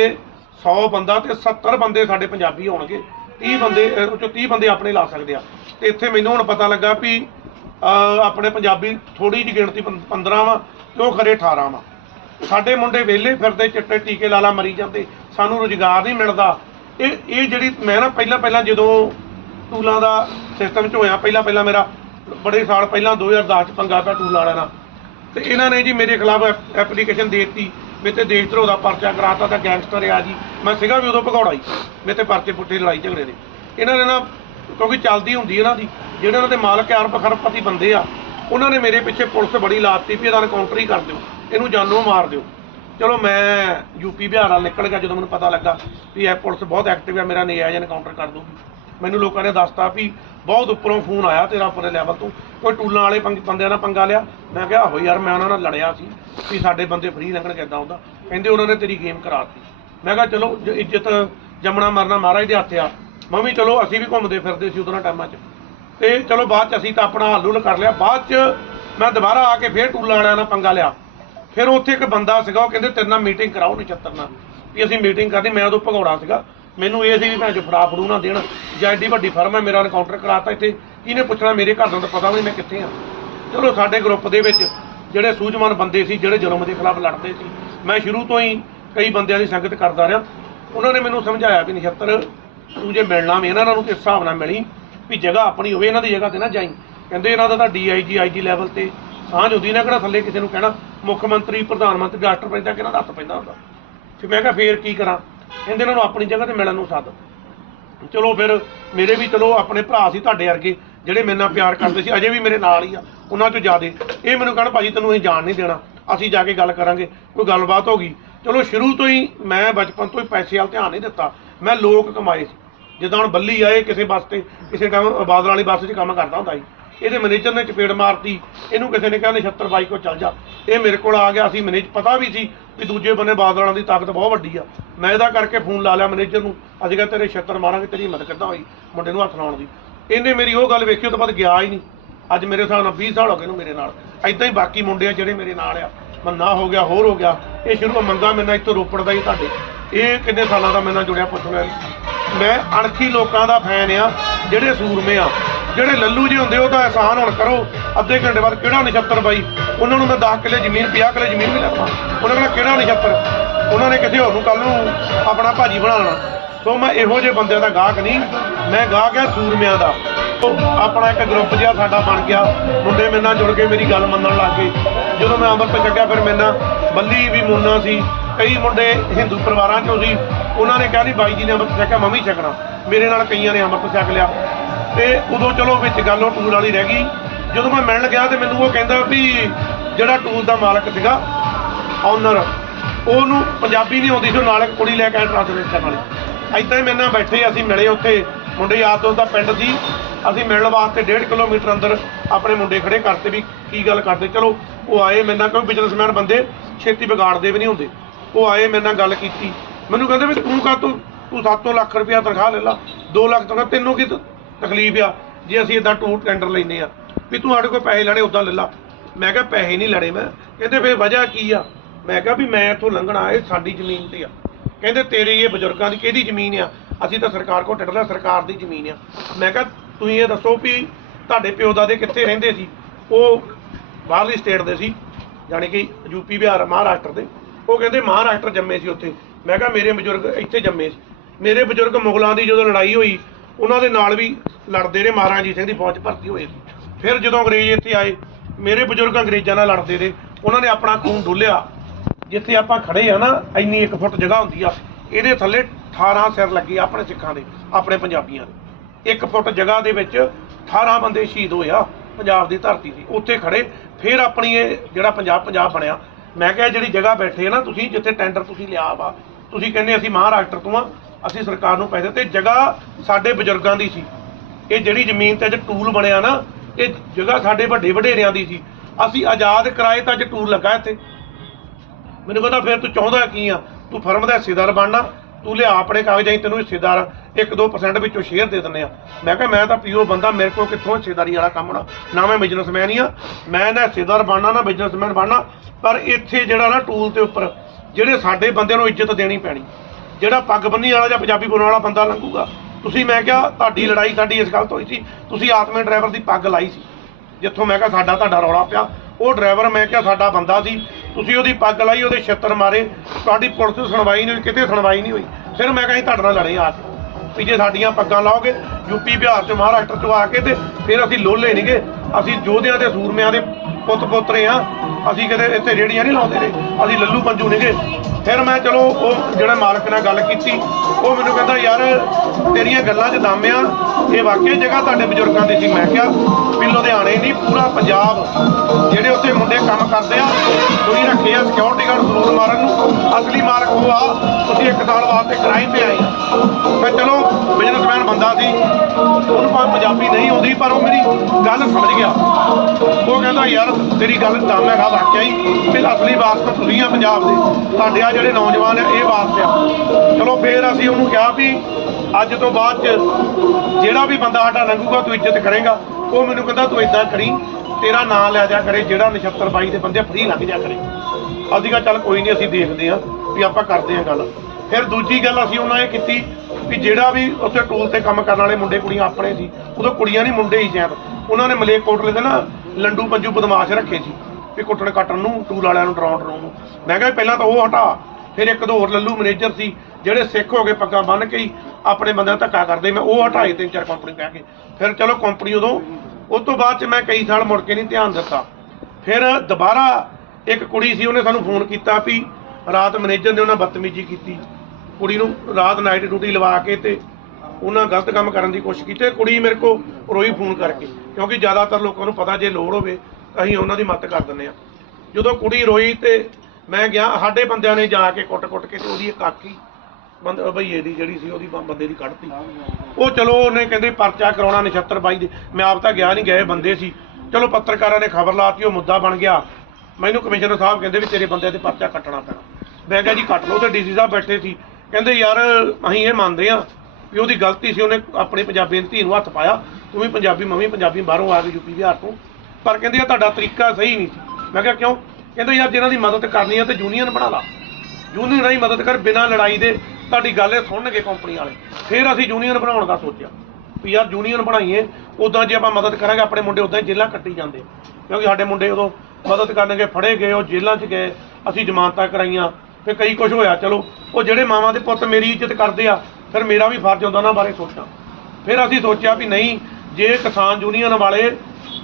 100 ਬੰਦਾ ਤੇ 70 ਬੰਦੇ ਸਾਡੇ ਪੰਜਾਬੀ ਹੋਣਗੇ 30 ਬੰਦੇ ਉਹ ਚੋਂ 30 ਬੰਦੇ ਆਪਣੇ ਲਾ ਸਕਦੇ ਆ। ਤੇ ਇੱਥੇ ਮੈਨੂੰ ਹੁਣ ਪਤਾ ਲੱਗਾ ਵੀ ਆਪਣੇ ਪੰਜਾਬੀ ਥੋੜੀ ਜਿਹੀ ਗਿਣਤੀ 15 ਵਾ ਤੇ ਉਹ ਖਰੇ 18 ਵਾ। ਸਾਡੇ ਮੁੰਡੇ ਵਿਹਲੇ ਫਿਰਦੇ, ਚਿੱਟੇ ਟੀਕੇ ਲਾਲਾ ਮਰੀ ਜਾਂਦੇ, ਸਾਨੂੰ ਰੁਜ਼ਗਾਰ ਨਹੀਂ ਮਿਲਦਾ। ਇਹ ਇਹ ਜਿਹੜੀ ਮੈਂ ਨਾ ਪਹਿਲਾਂ ਪਹਿਲਾਂ ਜਦੋਂ ਟੂਲਾਂ ਦਾ ਸਿਸਟਮ ਚ ਹੋਇਆ ਪਹਿਲਾਂ ਪਹਿਲਾਂ ਮੇਰਾ ਬੜੇ ਸਾਲ ਪਹਿਲਾਂ 2010 ਚ ਪੰਗਾ ਪਿਆ ਟੂਲਾਂ ਵਾਲਿਆਂ ਨਾਲ। ਤੇ ਇਹਨਾਂ ਨੇ ਜੀ ਮੇਰੇ ਖਿਲਾਫ ਐਪਲੀਕੇਸ਼ਨ ਦੇ ਦਿੱਤੀ। ਮੇਰੇ ਤੇ ਦੇਸ਼ ਧਰੋਹ ਦਾ ਪਰਚਾ ਕਰਾਤਾ, ਤਾਂ ਗੈਂਗਸਟਰ ਆ ਜੀ। ਮੈਂ ਸੀਗਾ ਵੀ ਉਦੋਂ ਭਗੌੜਾ ਹੀ। ਮੇਰੇ ਤੇ ਪਰਚੇ ਪੁੱਠੇ ਲੜਾਈ ਝਗੜੇ ਦੇ। ਇਹਨਾਂ ਨੇ ਨਾ, ਕਿਉਂਕਿ ਚੱਲਦੀ ਹੁੰਦੀ ਇਹਨਾਂ ਦੀ, ਜਿਹੜੇ ਉਹਨਾਂ ਦੇ ਮਾਲਕ ਅਰਬ ਖਰਬਪਤੀ ਬੰਦੇ ਆ, ਉਹਨਾਂ ਨੇ ਮੇਰੇ ਪਿੱਛੇ ਪੁਲਿਸ ਬੜੀ ਲਾਤੀ ਵੀ ਇਹਦਾ ਐਨਕਾਊਂਟਰ ਹੀ ਕਰ ਦਿਓ। ਇਹਨੂੰ ਜਾਨੋਂ ਮਾਰ ਦਿਓ। ਚਲੋ ਮੈਂ ਯੂਪੀ ਬਿਹਾਰ ਨਾਲ ਨਿਕਲ ਗਿਆ ਜਦੋਂ ਮੈਨੂੰ ਪਤਾ ਲੱਗਾ ਵੀ ਇਹ ਪੁਲਿਸ ਬਹੁਤ ਐਕਟਿਵ ਆ, ਮੇਰਾ ਨਜਾਇਜ਼ ਇਨਕਾਊਂਟਰ ਕਰ ਦੂਗੀ ਮੈਨੂੰ ਲੋਕਾਂ ਨੇ ਦੱਸਤਾ ਵੀ ਬਹੁਤ ਉੱਪਰੋਂ ਫੋਨ ਆਇਆ ਤੇਰਾ ਉੱਪਰਲੇ ਲੈਵਲ ਤੋਂ। ਕੋਈ ਟੂਲਾਂ ਵਾਲੇ ਪੰਗ- ਬੰਦਿਆਂ ਨਾਲ ਪੰਗਾ ਲਿਆ। ਮੈਂ ਕਿਹਾ, ਆਹੋ ਯਾਰ, ਮੈਂ ਉਹਨਾਂ ਨਾਲ ਲੜਿਆ ਸੀ ਵੀ ਸਾਡੇ ਬੰਦੇ ਫਰੀ ਲੰਘਣ ਕਿੱਦਾਂ ਹੁੰਦਾ? ਕਹਿੰਦੇ, ਉਹਨਾਂ ਨੇ ਤੇਰੀ ਗੇਮ ਕਰਾਤੀ। ਮੈਂ ਕਿਹਾ, ਚਲੋ, ਜ- ਇੱਜ਼ਤ, ਜੰਮਣਾ ਮਰਨਾ ਮਹਾਰਾਜ ਦੇ ਹੱਥ ਆ। ਮੈਂ ਵੀ ਚਲੋ, ਅਸੀਂ ਵੀ ਘੁੰਮਦੇ ਫਿਰਦੇ ਸੀ ਉਦੋਂ ਟਾਈਮਾਂ 'ਚ। ਤੇ ਚਲੋ, ਬਾਅਦ 'ਚ ਅਸੀਂ ਤਾਂ ਆਪਣਾ ਹੱਲ ਹੁੱਲ ਕਰ ਲਿਆ। ਬਾਅਦ 'ਚ ਮੈਂ ਦੁਬਾਰਾ ਆ ਕੇ ਫੇਰ ਟੂਲਾਂ ਵਾਲਿਆਂ ਨਾਲ ਪੰਗਾ ਲਿਆ। ਫਿਰ ਉੱਥੇ ਇੱਕ ਬੰਦਾ ਸੀਗਾ, ਉਹ ਕਹਿੰਦੇ, ਤੇਰੇ ਨਾਲ ਮੀਟਿੰਗ ਕਰਾਓ ਨਛੱਤਰ ਨਾਲ। ਵੀ ਅਸੀਂ ਮੀਟਿੰਗ ਕਰਨੀ, ਮੈਂ ਉਦੋਂ ਭਗੌੜਾ ਸੀਗਾ। ਮੈਨੂੰ ਇਹ ਸੀ ਵੀ ਭੈਣ ਚੋ ਫੜਾ ਫੜੂ ਨਾ ਦੇਣ। ਜਾਂ ਐਡੀ ਵੱਡੀ ਫਰਮ ਹੈ, ਮੇਰਾ ਐਨਕਾਊਂਟਰ ਕਰਾਤਾ ਇੱਥੇ। ਕਿਹਨੇ ਪੁੱਛਣਾ ਮੇਰੇ ਘਰ ਦਾ ਤਾਂ ਪਤਾ ਵੀ ਨਹੀਂ ਮੈਂ ਕਿੱਥੇ ਆ। ਚਲੋ ਸਾਡੇ ਗਰੁੱਪ ਦੇ ਵਿੱਚ ਜਿਹੜੇ ਸੂਝਵਾਨ ਬੰਦੇ ਸੀ, ਜਿਹੜੇ ਜ਼ੁਲਮ ਦੇ ਖਿਲਾਫ ਲੜਦੇ ਸੀ, ਮੈਂ ਸ਼ੁਰੂ ਤੋਂ ਹੀ ਕਈ ਬੰਦਿਆਂ ਦੀ ਸੰਗਤ ਕਰਦਾ ਰਿਹਾ। ਉਹਨਾਂ ਨੇ ਮੈਨੂੰ ਸਮਝਾਇਆ ਵੀ ਨਛੱਤਰ, ਤੂੰ ਜੇ ਮਿਲਣਾ ਵੀ, ਇਹਨਾਂ ਨੂੰ ਕਿਸ ਹਿਸਾਬ ਨਾਲ ਮਿਲੀ ਵੀ ਜਗ੍ਹਾ ਆਪਣੀ ਹੋਵੇ, ਇਹਨਾਂ ਦੀ ਜਗ੍ਹਾ ਤੇ ਨਾ ਜਾਈ। ਕਹਿੰਦੇ ਇਹਨਾਂ ਦਾ ਤਾਂ ਡੀਆਈਜੀ ਆਈਜੀ ਲੈਵਲ ਤੇ ਸਾਂਝ ਹੁੰਦੀ ਨਾ, ਕਿਹੜਾ ਥੱਲੇ ਕਿਸੇ ਨੂੰ ਕਹਿਣਾ। ਮੁੱਖ ਮੰਤਰੀ, ਪ੍ਰਧਾਨ ਮੰਤਰੀ ਡਾਕਟਰ ਪੈਂਦਾ ਕਿਹਨਾਂ ਦਾ ਹੱਥ ਪੈਂਦਾ ਹੁੰਦਾ। ਫਿਰ ਮੈਂ ਕਿਹਾ ਫੇਰ ਕੀ ਕਰਾਂ? ਕਹਿੰਦੇ ਇਹਨਾਂ ਨੂੰ ਆਪਣੀ ਜਗ੍ਹਾ ਤੇ ਮਿਲਣ ਨੂੰ ਸੱਦ ਚਲੋ ਫਿਰ ਮੇਰੇ ਵੀ ਚਲੋ ਆਪਣੇ ਭਰਾ ਸੀ ਤੁਹਾਡੇ ਵਰਗੇ, ਜਿਹੜੇ ਮੇਰੇ ਨਾਲ ਪਿਆਰ ਕਰਦੇ ਸੀ, ਅਜੇ ਵੀ ਮੇਰੇ ਨਾਲ ਹੀ ਆ, ਉਹਨਾਂ ਚੋਂ ਜ਼ਿਆਦੇ। ਇਹ ਮੈਨੂੰ ਕਹਿਣ, ਭਾਜੀ, ਤੈਨੂੰ ਅਸੀਂ ਜਾਣ ਨਹੀਂ ਦੇਣਾ। ਅਸੀਂ ਜਾ ਕੇ ਗੱਲ ਕਰਾਂਗੇ, ਕੋਈ ਗੱਲਬਾਤ ਹੋ ਗਈ। ਚਲੋ ਸ਼ੁਰੂ ਤੋਂ ਹੀ ਮੈਂ ਬਚਪਨ ਤੋਂ ਹੀ ਪੈਸੇ ਵੱਲ ਧਿਆਨ ਨਹੀਂ ਦਿੱਤਾ। ਮੈਂ ਲੋਕ ਕਮਾਏ ਸੀ। ਜਿੱਦਾਂ ਹੁਣ ਬੱਲੀ ਆਏ, ਕਿਸੇ ਬੱਸ ਤੇ, ਕਿਸੇ ਟਾਈਮ ਬਾਦਲ ਵਾਲੀ ਬੱਸ 'ਚ ਕੰਮ ਕਰਦਾ ਹੁੰਦਾ ਸੀ। ਇਹਦੇ ਮੈਨੇਜਰ ਨੇ ਚਪੇੜ ਮਾਰਤੀ, ਇਹਨੂੰ ਕਿਸੇ ਨੇ ਕਿਹਾ ਨਛੱਤਰ ਬਾਈ ਕੋਲ ਚੱਲ ਜਾ। ਇਹ ਮੇਰੇ ਕੋਲ ਆ ਗਿਆ, ਅਸੀਂ ਮੈਨੇਜ ਪਤਾ ਵੀ ਸੀ ਵੀ ਦੂਜੇ ਬੰਨੇ ਬਾਦਲ ਵਾਲਿਆਂ ਦੀ ਤਾਕਤ ਬਹੁਤ ਵੱਡੀ ਆ। ਮੈਂ ਇਹਦਾ ਕਰਕੇ ਫੋਨ ਲਾ ਲਿਆ ਮੈਨੇਜਰ ਨੂੰ, ਅਸੀਂ ਕਿਹਾ ਤੇਰੇ ਛੱਤਰ ਮਾਰਾਂਗੇ, ਤੇਰੀ ਮਦਦ ਕਿੱਦਾਂ ਹੋਈ ਮੁੰਡੇ ਨੂੰ ਹੱਥ ਲਾਉਣ ਦੀ। ਇਹਨੇ ਮੇਰੀ ਉਹ ਗੱਲ ਵੇਖੀ, ਉਹ ਤੋਂ ਬਾਅਦ ਗਿਆ ਹੀ ਨਹੀਂ। ਅੱਜ ਮੇਰੇ ਹਿਸਾਬ ਨਾਲ 20 ਸਾਲ ਹੋ ਗਏ ਨੂੰ ਮੇਰੇ ਨਾਲ। ਐਦਾਂ ਹੀ ਬਾਕੀ ਮੁੰਡੇ ਆ ਜਿਹੜੇ ਮੇਰੇ ਨਾਲ ਆ। ਮੰਨਾ ਹੋ ਗਿਆ, ਹੋਰ ਹੋ ਗਿਆ। ਇਹ ਸ਼ੁਰੂ ਮੰਗਾ ਮੇਰੇ ਇੱਥੋਂ ਰੋਪੜ ਦਾ ਹੀ ਤੁਹਾਡੇ। ਇਹ ਕਿੰਨੇ ਸਾਲਾਂ ਦਾ ਮੇਰੇ ਨਾਲ ਜੁੜਿਆ ਪੁੱਛਣਾ ਮੈਂ ਅਣਖੀ ਲੋਕਾਂ ਦਾ ਫੈਨ ਆ, ਜਿਹੜੇ ਸੂਰਮੇ ਆ। ਜਿਹੜੇ ਲੱਲੂ ਜੀ ਹੁੰਦੇ, ਉਹ ਤਾਂ ਆਸਾਨ ਹੁਣ ਕਰੋ। ਅੱਧੇ ਘੰਟੇ ਬਾਅਦ ਕਿਹੜਾ ਨਛੱਤਰ ਬਾਈ? ਉਹਨਾਂ ਨੂੰ ਮੈਂ 10 ਕਿੱਲੇ ਜ਼ਮੀਨ 50 ਕਿੱਲੇ ਜ਼ਮੀਨ ਵੀ ਲੈਣਾ ਉਹਨਾਂ ਕੋਲ ਕਿਹੜਾ ਨਛੱਤਰ? ਉਹਨਾਂ ਨੇ ਕਿਸੇ ਹੋਰ ਨੂੰ ਕੱਲ ਨੂੰ ਆਪਣਾ ਭਾਜੀ ਬਣਾ ਲੈਣਾ। ਸੋ ਮੈਂ ਇਹੋ ਜਿਹੇ ਬੰਦਿਆਂ ਦਾ ਗਾਹਕ ਨਹੀਂ। ਮੈਂ ਗਾਹਕ ਆ ਸੂਰਮਿਆਂ ਦਾ। ਆਪਣਾ ਇੱਕ ਗਰੁੱਪ ਜਿਹਾ ਸਾਡਾ ਬਣ ਗਿਆ। ਮੁੰਡੇ ਮੇਰੇ ਨਾਲ ਜੁੜ ਕੇ ਮੇਰੀ ਗੱਲ ਮੰਨਣ ਲੱਗ ਗਏ। ਜਦੋਂ ਮੈਂ ਅੰਮ੍ਰਿਤ ਛਕਿਆ ਫਿਰ ਮੇਰੇ ਨਾਲ ਬੱਲੀ ਵੀ ਮੁੰਨਾ ਸੀ। ਕਈ ਮੁੰਡੇ ਹਿੰਦੂ ਪਰਿਵਾਰਾਂ ਚੋਂ ਸੀ। ਉਹਨਾਂ ਨੇ ਕਿਹਾ ਨਹੀਂ ਬਾਈ ਜੀ ਨੇ ਅੰਮ੍ਰਿਤ ਛਕਿਆ ਮੈਂ ਵੀ ਛਕਣਾ ਮੇਰੇ ਨਾਲ ਕਈਆਂ ਨੇ ਅੰਮ੍ਰਿਤ ਛਕ ਲਿਆ। ਤੇ ਉਦੋਂ ਚਲੋ ਵਿੱਚ ਗੱਲ ਉਹ ਟੂਲ ਵਾਲੀ ਰਹਿ ਗਈ। ਜਦੋਂ ਮੈਂ ਮਿਲਣ ਗਿਆ ਤੇ ਮੈਨੂੰ ਉਹ ਕਹਿੰਦਾ ਵੀ ਜਿਹੜਾ ਟੂਰ ਦਾ ਮਾਲਕ ਸੀਗਾ ਓਨਰ ਉਹਨੂੰ ਪੰਜਾਬੀ ਨਹੀਂ ਆਉਂਦੀ ਸੀ ਨਾਲ ਇੱਕ ਕੁੜੀ ਲੈ ਕੇ ਆਇਆ ਟ੍ਰਾਂਸਲੇਟ ਵਾਲੀ। ਏਦਾਂ ਹੀ ਮੇਰੇ ਨਾਲ ਬੈਠੇ ਅਸੀਂ ਮਿਲੇ ਉੱਥੇ। ਮੁੰਡੇ ਯਾਦ ਦੋਸਤ ਦਾ ਪਿੰਡ ਸੀ। ਅਸੀਂ ਮਿਲਣ ਵਾਸਤੇ 1.5 ਕਿਲੋਮੀਟਰ ਅੰਦਰ ਆਪਣੇ ਮੁੰਡੇ ਖੜੇ ਕਰਤੇ ਵੀ ਕੀ ਗੱਲ ਕਰਦੇ। ਚਲੋ, ਉਹ ਆਏ ਮੇਰੇ ਨਾਲ, ਕੋਈ ਬਿਜ਼ਨਸਮੈਨ ਬੰਦੇ, ਛੇਤੀ ਵਿਗਾੜਦੇ ਵੀ ਨਹੀਂ ਹੁੰਦੇ। ਉਹ ਆਏ ਮੇਰੇ ਨਾਲ ਗੱਲ ਕੀਤੀ। ਮੈਨੂੰ ਕਹਿੰਦੇ ਵੀ ਤੂੰ ਕਾ ਤੂੰ ਤੂੰ 7 ਲੱਖ ਰੁਪਇਆ ਤਨਖਾਹ ਲੈ ਲਾ 2 ਲੱਖ ਤਨਖਾਹ, ਤੈਨੂੰ ਕੀ ਤਕਲੀਫ ਆ, ਜੇ ਅਸੀਂ ਇਦਾਂ ਟੂਰ ਟੈਂਡਰ ਲੈਨੇ ਆ, ਵੀ ਤੂੰ ਸਾਡੇ ਕੋਲ ਪੈਸੇ ਲੈਣੇ ਉਦਾਂ ਲੈ ਲਾ। ਮੈਂ ਕਿਹਾ, ਪੈਸੇ ਨਹੀਂ ਲੜੇ ਮੈਂ। ਕਹਿੰਦੇ, ਫੇਰ ਵਜ੍ਹਾ ਕੀ ਆ? ਮੈਂ ਕਿਹਾ ਵੀ ਮੈਂ ਇੱਥੋਂ ਲੰਘਣਾ ਇਹ ਸਾਡੀ ਜ਼ਮੀਨ ਤੇ ਆ। ਕਹਿੰਦੇ, ਤੇਰੀ ਇਹ ਬਜ਼ੁਰਗਾਂ ਦੀ ਕਿਹਦੀ ਜ਼ਮੀਨ ਆ? ਅਸੀਂ ਤਾਂ ਸਰਕਾਰ ਕੋਲ ਟੱਟਦਾ ਸਰਕਾਰ ਦੀ ਜ਼ਮੀਨ ਆ। ਮੈਂ ਕਿਹਾ, ਤੁਸੀਂ ਇਹ ਦੱਸੋ ਵੀ ਤੁਹਾਡੇ ਪਿਓ ਦਾਦੇ ਕਿੱਥੇ ਰਹਿੰਦੇ ਸੀ? ਉਹ ਬਾਹਰਲੀ ਸਟੇਟ ਦੇ ਸੀ, ਯਾਨੀ ਕਿ ਯੂਪੀ ਬਿਹਾਰ, ਮਹਾਰਾਸ਼ਟਰ ਦੇ। ਉਹ ਕਹਿੰਦੇ, ਮਹਾਰਾਸ਼ਟਰ ਜੰਮੇ ਸੀ ਉੱਥੇ। ਮੈਂ ਕਿਹਾ, ਮੇਰੇ ਬਜ਼ੁਰਗ ਇੱਥੇ ਜੰਮੇ ਸੀ। ਮੇਰੇ ਬਜ਼ੁਰਗ ਮੁਗਲਾਂ ਦੀ ਜਦੋਂ ਲੜਾਈ ਹੋਈ ਉਹਨਾਂ ਦੇ ਨਾਲ ਵੀ ਲੜਦੇ ਰਹੇ ਮਹਾਰਾਜਾ ਰਣਜੀਤ ਸਿੰਘ ਦੀ ਫੌਜ ਭਰਤੀ ਹੋਏ। ਸੀ ਫਿਰ ਜਦੋਂ ਅੰਗਰੇਜ਼ ਇੱਥੇ ਆਏ, ਮੇਰੇ ਬਜ਼ੁਰਗ ਅੰਗਰੇਜ਼ਾਂ ਨਾਲ ਲੜਦੇ ਰਹੇ। ਉਹਨਾਂ ਨੇ ਆਪਣਾ ਖੂਨ ਡੋਲਿਆ। ਜਿੱਥੇ ਆਪਾਂ ਖੜੇ ਆ ਨਾ, ਇੰਨੀ 1 ਫੁੱਟ ਜਗ੍ਹਾ ਹੁੰਦੀ ਆ, ਇਹਦੇ ਥੱਲੇ 18 ਸਿਰ ਲੱਗੇ ਆਪਣੇ ਸਿੱਖਾਂ ਦੇ, ਆਪਣੇ ਪੰਜਾਬੀਆਂ ਦੇ। 1 ਫੁੱਟ ਜਗ੍ਹਾ ਦੇ ਵਿੱਚ 18 ਬੰਦੇ ਸ਼ਹੀਦ ਹੋਏ ਆ, ਪੰਜਾਬ ਦੀ ਧਰਤੀ ਸੀ ਉੱਥੇ ਖੜੇ, ਫਿਰ ਆਪਣੀ ਇਹ ਜਿਹੜਾ ਪੰਜਾਬ ਪੰਜਾਬ ਬਣਿਆ। ਮੈਂ ਕਿਹਾ ਜਿਹੜੀ ਜਗ੍ਹਾ ਬੈਠੇ ਆ ਨਾ ਤੁਸੀਂ, ਜਿੱਥੇ ਟੈਂਡਰ ਤੁਸੀਂ ਲਿਆ ਵਾ, ਤੁਸੀਂ ਕਹਿੰਦੇ ਅਸੀਂ ਮਹਾਰਾਸ਼ਟਰ ਤੋਂ ਆ ਅਸੀਂ ਸਰਕਾਰ ਨੂੰ ਪੈਸੇ ਤੇ ਜਗ੍ਹਾ ਸਾਡੇ ਬਜ਼ੁਰਗਾਂ ਦੀ ਸੀ। ਇਹ ਜਿਹੜੀ ਜ਼ਮੀਨ ਤੇ ਅੱਜ ਟੂਲ ਬਣਿਆ ਨਾ, ਇਹ ਜਗ੍ਹਾ ਸਾਡੇ ਵੱਡੇ ਵਡੇਰਿਆਂ ਦੀ ਸੀ। ਅਸੀਂ ਆਜ਼ਾਦ ਕਰਾਏ ਤਾਂ ਅੱਜ ਟੂਲ ਲੱਗਾ ਇੱਥੇ। ਮੈਨੂੰ ਕਹਿੰਦਾ ਫਿਰ ਤੂੰ ਚਾਹੁੰਦਾ ਕੀ ਆ? ਤੂੰ ਫਰਮ ਦਾ ਹਿੱਸੇਦਾਰ ਬਣਨਾ। ਤੂੰ ਲਿਆ ਆਪਣੇ ਕਾਗਜ਼ਾਂ 'ਚ ਤੈਨੂੰ ਹਿੱਸੇਦਾਰ 1-2% ਵਿੱਚੋਂ ਸ਼ੇਅਰ ਦੇ ਦਿੰਦੇ ਆ। ਮੈਂ ਕਿਹਾ, ਮੈਂ ਤਾਂ ਪੀਓ ਬੰਦਾ, ਮੇਰੇ ਕੋਲ ਕਿੱਥੋਂ ਹਿੱਸੇਦਾਰੀ ਵਾਲਾ ਕੰਮ ਹੋਣਾ? ਨਾ ਮੈਂ ਬਿਜ਼ਨਸਮੈਨ ਹੀ ਆ। ਮੈਂ ਨਾ ਹਿੱਸੇਦਾਰ ਬਣਨਾ, ਨਾ ਬਿਜ਼ਨਸਮੈਨ ਬਣਨਾ। ਪਰ ਇੱਥੇ ਜਿਹੜਾ ਨਾ ਟੂਲ ਦੇ ਉੱਪਰ, ਜਿਹੜੇ ਸਾਡੇ ਬੰਦਿਆਂ ਨੂੰ ਇੱਜ਼ਤ ਦੇਣੀ ਪੈਣੀ। ਜਿਹੜਾ ਪੱਗ ਬੰਨੀ ਵਾਲਾ ਜਾਂ ਪੰਜਾਬੀ ਬੋਲਣ ਵਾਲਾ ਬੰਦਾ ਲੰਘੂਗਾ। ਤੁਸੀਂ ਮੈਂ ਕਿਹਾ, ਤੁਹਾਡੀ ਲੜਾਈ ਸਾਡੀ ਇਸ ਗੱਲ ਤੋਂ ਹੋਈ ਸੀ। ਤੁਸੀਂ ਆਤਮੇ ਡਰਾਈਵਰ ਦੀ ਪੱਗ ਲਾਈ ਸੀ। ਜਿੱਥੋਂ ਮੈਂ ਕਿਹਾ, ਸਾਡਾ ਤੁਹਾਡਾ ਰੌਲਾ ਪਿਆ। ਉਹ ਡਰਾਈਵਰ ਮੈਂ ਕਿਹਾ, ਸਾਡਾ ਬੰਦਾ ਸੀ। ਤੁਸੀਂ ਉਹਦੀ ਪੱਗ ਲਾਈ, ਉਹਦੇ ਛੱਤਰ ਮਾਰੇ। ਤੁਹਾਡੀ ਪੁਲਿਸ ਤੋਂ ਸੁਣਵਾਈ ਨਹੀਂ ਹੋਈ, ਕਿਤੇ ਸੁਣਵਾਈ ਨਹੀਂ ਹੋਈ। ਫਿਰ ਮੈਂ ਕਿਹਾ, ਅਸੀਂ ਤੁਹਾਡੇ ਨਾਲ ਲੜੇ ਆ ਕੇ ਵੀ ਜੇ ਸਾਡੀਆਂ ਪੱਗਾਂ ਲਾਓਗੇ ਯੂਪੀ ਬਿਹਾਰ ਚ, ਮਹਾਰਾਸ਼ਟਰ ਚੋਂ ਆ ਕੇ ਤੇ ਫਿਰ ਅਸੀਂ ਲੋਲੇ ਨਹੀਂਗੇ ਅਸੀਂ ਯੋਧਿਆਂ ਦੇ ਸੂਰਮਿਆਂ ਦੇ ਪੁੱਤ ਪੋਤਰੇ ਆ। ਅਸੀਂ ਕਦੇ ਇੱਥੇ ਰੇੜੀਆਂ ਨਹੀਂ ਲਾਉਂਦੇ ਰਹੇ। ਅਸੀਂ ਲੱਲੂ ਪੰਜੂ ਨਹੀਂਗੇ ਫਿਰ ਮੈਂ ਚਲੋ ਉਹ ਜਿਹੜਾ ਮਾਲਕ ਨਾਲ ਗੱਲ ਕੀਤੀ, ਉਹ ਮੈਨੂੰ ਕਹਿੰਦਾ, ਯਾਰ, ਤੇਰੀਆਂ ਗੱਲਾਂ 'ਚ ਦਮ ਆ। ਇਹ ਵਾਕਿਆ ਜਗ੍ਹਾ ਤੁਹਾਡੇ ਬਜ਼ੁਰਗਾਂ ਦੀ ਸੀ। ਮੈਂ ਕਿਹਾ, ਵੀ ਲੁਧਿਆਣੇ ਨਹੀਂ, ਪੂਰਾ ਪੰਜਾਬ। ਜਿਹੜੇ ਉੱਥੇ ਮੁੰਡੇ ਕੰਮ ਕਰਦੇ ਆ ਕੋਈ ਰੱਖੇ ਆ ਸਿਕਿਉਰਿਟੀ ਗਾਰਡ ਜ਼ਰੂਰ ਮਾਰਨ ਨੂੰ। ਅਸਲੀ ਮਾਲਕ ਉਹ ਆ, ਤੁਸੀਂ ਇੱਕ ਸਾਲ ਵਾਸਤੇ ਕ੍ਰਾਈਮ ਤੇ ਆਏ ਆ। ਉਹਨੂੰ ਭਾਵੇਂ ਪੰਜਾਬੀ ਨਹੀਂ ਆਉਂਦੀ, ਪਰ ਉਹ ਮੇਰੀ ਗੱਲ ਸਮਝ ਗਿਆ। ਉਹ ਕਹਿੰਦਾ, ਯਾਰ, ਤੇਰੀ ਗੱਲ ਦਮ ਹੈਗਾ ਵਾਕਿਆ ਹੀ ਵੀ ਅਸਲੀ ਵਾਸਤਾ ਤੁਸੀਂ ਆ ਪੰਜਾਬ ਦੇ। ਤੁਹਾਡੇ ਆ ਜਿਹੜੇ ਨੌਜਵਾਨ ਆ, ਇਹ ਵਾਸਤੇ ਆ। ਚਲੋ, ਫੇਰ ਅਸੀਂ ਉਹਨੂੰ ਕਿਹਾ ਵੀ, ਅੱਜ ਤੋਂ ਬਾਅਦ ਚ ਜਿਹੜਾ ਵੀ ਬੰਦਾ ਸਾਡਾ ਲੰਘੂਗਾ, ਤੂੰ ਇੱਜ਼ਤ ਕਰੇਗਾ। ਉਹ ਮੈਨੂੰ ਕਹਿੰਦਾ, ਤੂੰ ਇਦਾਂ ਕਰੀ, ਤੇਰਾ ਨਾਂ ਲੈ ਜਾ ਕਰੇ, ਜਿਹੜਾ ਨਛੱਤਰ ਬਾਈ ਦੇ ਬੰਦੇ ਫਰੀ ਲੰਘ ਜਾ ਕਰੇ। ਅਸੀਂ ਕਿਹਾ, ਚੱਲ ਕੋਈ ਨਹੀਂ ਅਸੀਂ ਦੇਖਦੇ ਆ ਵੀ ਆਪਾਂ ਕਰਦੇ ਆ ਗੱਲ। ਫਿਰ ਦੂਜੀ ਗੱਲ ਅਸੀਂ ਉਹਨਾਂ ਇਹ ਕੀਤੀ ਵੀ ਜਿਹੜਾ ਵੀ ਉੱਥੇ ਟੂਲ ਤੇ ਕੰਮ ਕਰਨ ਵਾਲੇ ਮੁੰਡੇ ਕੁੜੀਆਂ ਆਪਣੇ ਸੀ, ਉਦੋਂ ਕੁੜੀਆਂ ਨਹੀਂ, ਮੁੰਡੇ ਹੀ ਸ਼ਾਇਦ ਉਹਨਾਂ ਨੇ ਮਲੇਕ ਕੋਟਲੇ ਦੇ ਨਾ ਲੰਡੂ ਪੰਜੂ ਬਦਮਾਸ਼ ਰੱਖੇ ਸੀ, ਵੀ ਕੁੱਟਣ ਕੱਟਣ ਨੂੰ, ਟੂਲ ਵਾਲਿਆਂ ਨੂੰ ਡਰਾਉਣ ਡਰਾਉਣ ਨੂੰ। ਮੈਂ ਕਿਹਾ ਵੀ ਪਹਿਲਾਂ ਤਾਂ ਉਹ ਹਟਾ, ਫਿਰ ਇੱਕ ਦੋ ਹੋਰ ਲੱਲੂ ਮੈਨੇਜਰ ਸੀ, ਜਿਹੜੇ ਸਿੱਖ ਹੋ ਕੇ ਪੱਗਾਂ ਬੰਨ ਕੇ ਹੀ ਆਪਣੇ ਬੰਦਿਆਂ ਨੂੰ ਧੱਕਾ ਕਰਦੇ, ਮੈਂ ਉਹ ਹਟਾਏ ਤਿੰਨ ਚਾਰ ਕੰਪਨੀ ਕਹਿ ਕੇ। ਫਿਰ ਚਲੋ ਕੰਪਨੀ ਉਦੋਂ, ਉਸ ਤੋਂ ਬਾਅਦ ਚ ਮੈਂ ਕਈ ਸਾਲ ਮੁੜ ਕੇ ਨਹੀਂ ਧਿਆਨ ਦਿੱਤਾ। ਫਿਰ ਦੁਬਾਰਾ ਇੱਕ ਕੁੜੀ ਸੀ, ਉਹਨੇ ਸਾਨੂੰ ਫੋਨ ਕੀਤਾ ਵੀ ਰਾਤ ਮੈਨੇਜਰ ਨੇ ਉਹਨਾਂ ਬਦਤਮੀਜ਼ੀ ਕੀਤੀ। ਕੁੜੀ ਨੂੰ ਰਾਤ ਨਾਈਟ ਡਿਊਟੀ ਲਵਾ ਕੇ ਤੇ ਉਹਨਾਂ ਗਲਤ ਕੰਮ ਕਰਨ ਦੀ ਕੋਸ਼ਿਸ਼ ਕੀਤੀ ਕੁੜੀ ਮੇਰੇ ਕੋ ਰੋਈ ਫੋਨ ਕਰਕੇ। ਕਿਉਂਕਿ ਜ਼ਿਆਦਾਤਰ ਲੋਕਾਂ ਨੂੰ ਪਤਾ ਜੇ ਲੋੜ ਹੋਵੇ ਅਸੀਂ ਉਹਨਾਂ ਦੀ ਮਦਦ ਕਰ ਦਿੰਦੇ ਆ ਜਦੋਂ ਕੁੜੀ ਰੋਈ ਤੇ ਮੈਂ ਗਿਆ, ਸਾਡੇ ਬੰਦਿਆਂ ਨੇ ਜਾ ਕੇ ਕੁੱਟ-ਕੁੱਟ ਕੇ ਤੇ ਉਹਦੀ ਇੱਕ ਕਾਕੀ, ਬੰਦ ਭਈਏ ਦੀ ਜਿਹੜੀ ਸੀ, ਉਹਦੀ ਬੰਦੇ ਦੀ ਕੱਢਤੀ। ਉਹ ਚਲੋ ਉਹਨੇ ਕਹਿੰਦੇ ਪਰਚਾ ਕਰਾਉਣਾ ਨਛੱਤਰ ਬਾਈ ਦੇ। ਮੈਂ ਆਪ ਤਾਂ ਗਿਆ ਨਹੀਂ ਗਏ ਬੰਦੇ ਸੀ। ਚਲੋ ਪੱਤਰਕਾਰਾਂ ਨੇ ਖਬਰ ਲਾਤੀ, ਉਹ ਮੁੱਦਾ ਬਣ ਗਿਆ। ਮੈਨੂੰ ਕਮਿਸ਼ਨਰ ਸਾਹਿਬ ਕਹਿੰਦੇ ਵੀ ਤੇਰੇ ਬੰਦੇ ਤੇ ਪਰਚਾ ਕੱਟਣਾ ਪੈਣਾ। ਮੈਂ ਕਿਹਾ ਜੀ ਕੱਟ ਲਓ ਤੇ ਡੀਸੀ ਸਾਹਿਬ ਬੈਠੇ ਸੀ। ਕਹਿੰਦੇ, ਯਾਰ, ਅਸੀਂ ਇਹ ਮੰਨਦੇ ਆ ਵੀ ਉਹਦੀ ਗਲਤੀ ਸੀ, ਉਹਨੇ ਆਪਣੀ ਪੰਜਾਬੀ ਦੀ ਧੀ ਨੂੰ ਹੱਥ ਪਾਇਆ। ਤੂੰ ਵੀ ਪੰਜਾਬੀ, ਮੈਂ ਵੀ ਪੰਜਾਬੀ, ਬਾਹਰੋਂ ਆ ਕੇ ਯੂਪੀ ਬਿਹਾਰ ਤੋਂ। ਪਰ ਕਹਿੰਦੇ ਆ ਤੁਹਾਡਾ ਤਰੀਕਾ ਸਹੀ ਨਹੀਂ ਸੀ। ਮੈਂ ਕਿਹਾ, ਕਿਉਂ? ਕਹਿੰਦੇ, ਯਾਰ, ਜਿਹਨਾਂ ਦੀ ਮਦਦ ਕਰਨੀ ਆ, ਤੇ ਯੂਨੀਅਨ ਬਣਾ ਲਾ। ਯੂਨੀਅਨ ਰਾਹੀਂ ਮਦਦ ਕਰ, ਬਿਨਾਂ ਲੜਾਈ ਦੇ ਤੁਹਾਡੀ ਗੱਲ ਇਹ ਸੁਣਨਗੇ ਕੰਪਨੀ ਵਾਲੇ। ਫਿਰ ਅਸੀਂ ਯੂਨੀਅਨ ਬਣਾਉਣ ਦਾ ਸੋਚਿਆ ਵੀ ਯਾਰ, ਯੂਨੀਅਨ ਬਣਾਈਏ ਉਦਾਂ ਜੇ ਆਪਾਂ ਮਦਦ ਕਰਾਂਗੇ, ਆਪਣੇ ਮੁੰਡੇ ਉਦਾਂ ਹੀ ਜੇਲ੍ਹਾਂ ਕੱਟੀ ਜਾਂਦੇ। ਕਿਉਂਕਿ ਸਾਡੇ ਮੁੰਡੇ ਉਦੋਂ ਮਦਦ ਕਰਨਗੇ, ਫੜੇ ਗਏ, ਉਹ ਜੇਲ੍ਹਾਂ 'ਚ ਗਏ। ਅਸੀਂ ਜ਼ਮਾਨਤਾਂ ਕਰਾਈਆਂ ਫਿਰ ਕਈ ਕੁਝ ਹੋਇਆ, ਚਲੋ, ਉਹ ਜਿਹੜੇ ਮਾਵਾਂ ਦੇ ਪੁੱਤ ਮੇਰੀ ਇੱਜ਼ਤ ਕਰਦੇ ਆ, ਫਿਰ ਮੇਰਾ ਵੀ ਫਰਜ਼ ਹੁੰਦਾ ਉਹਨਾਂ ਬਾਰੇ ਸੋਚਣਾ। ਫਿਰ ਅਸੀਂ ਸੋਚਿਆ ਵੀ ਨਹੀਂ, ਜੇ ਕਿਸਾਨ ਯੂਨੀਅਨ ਵਾਲੇ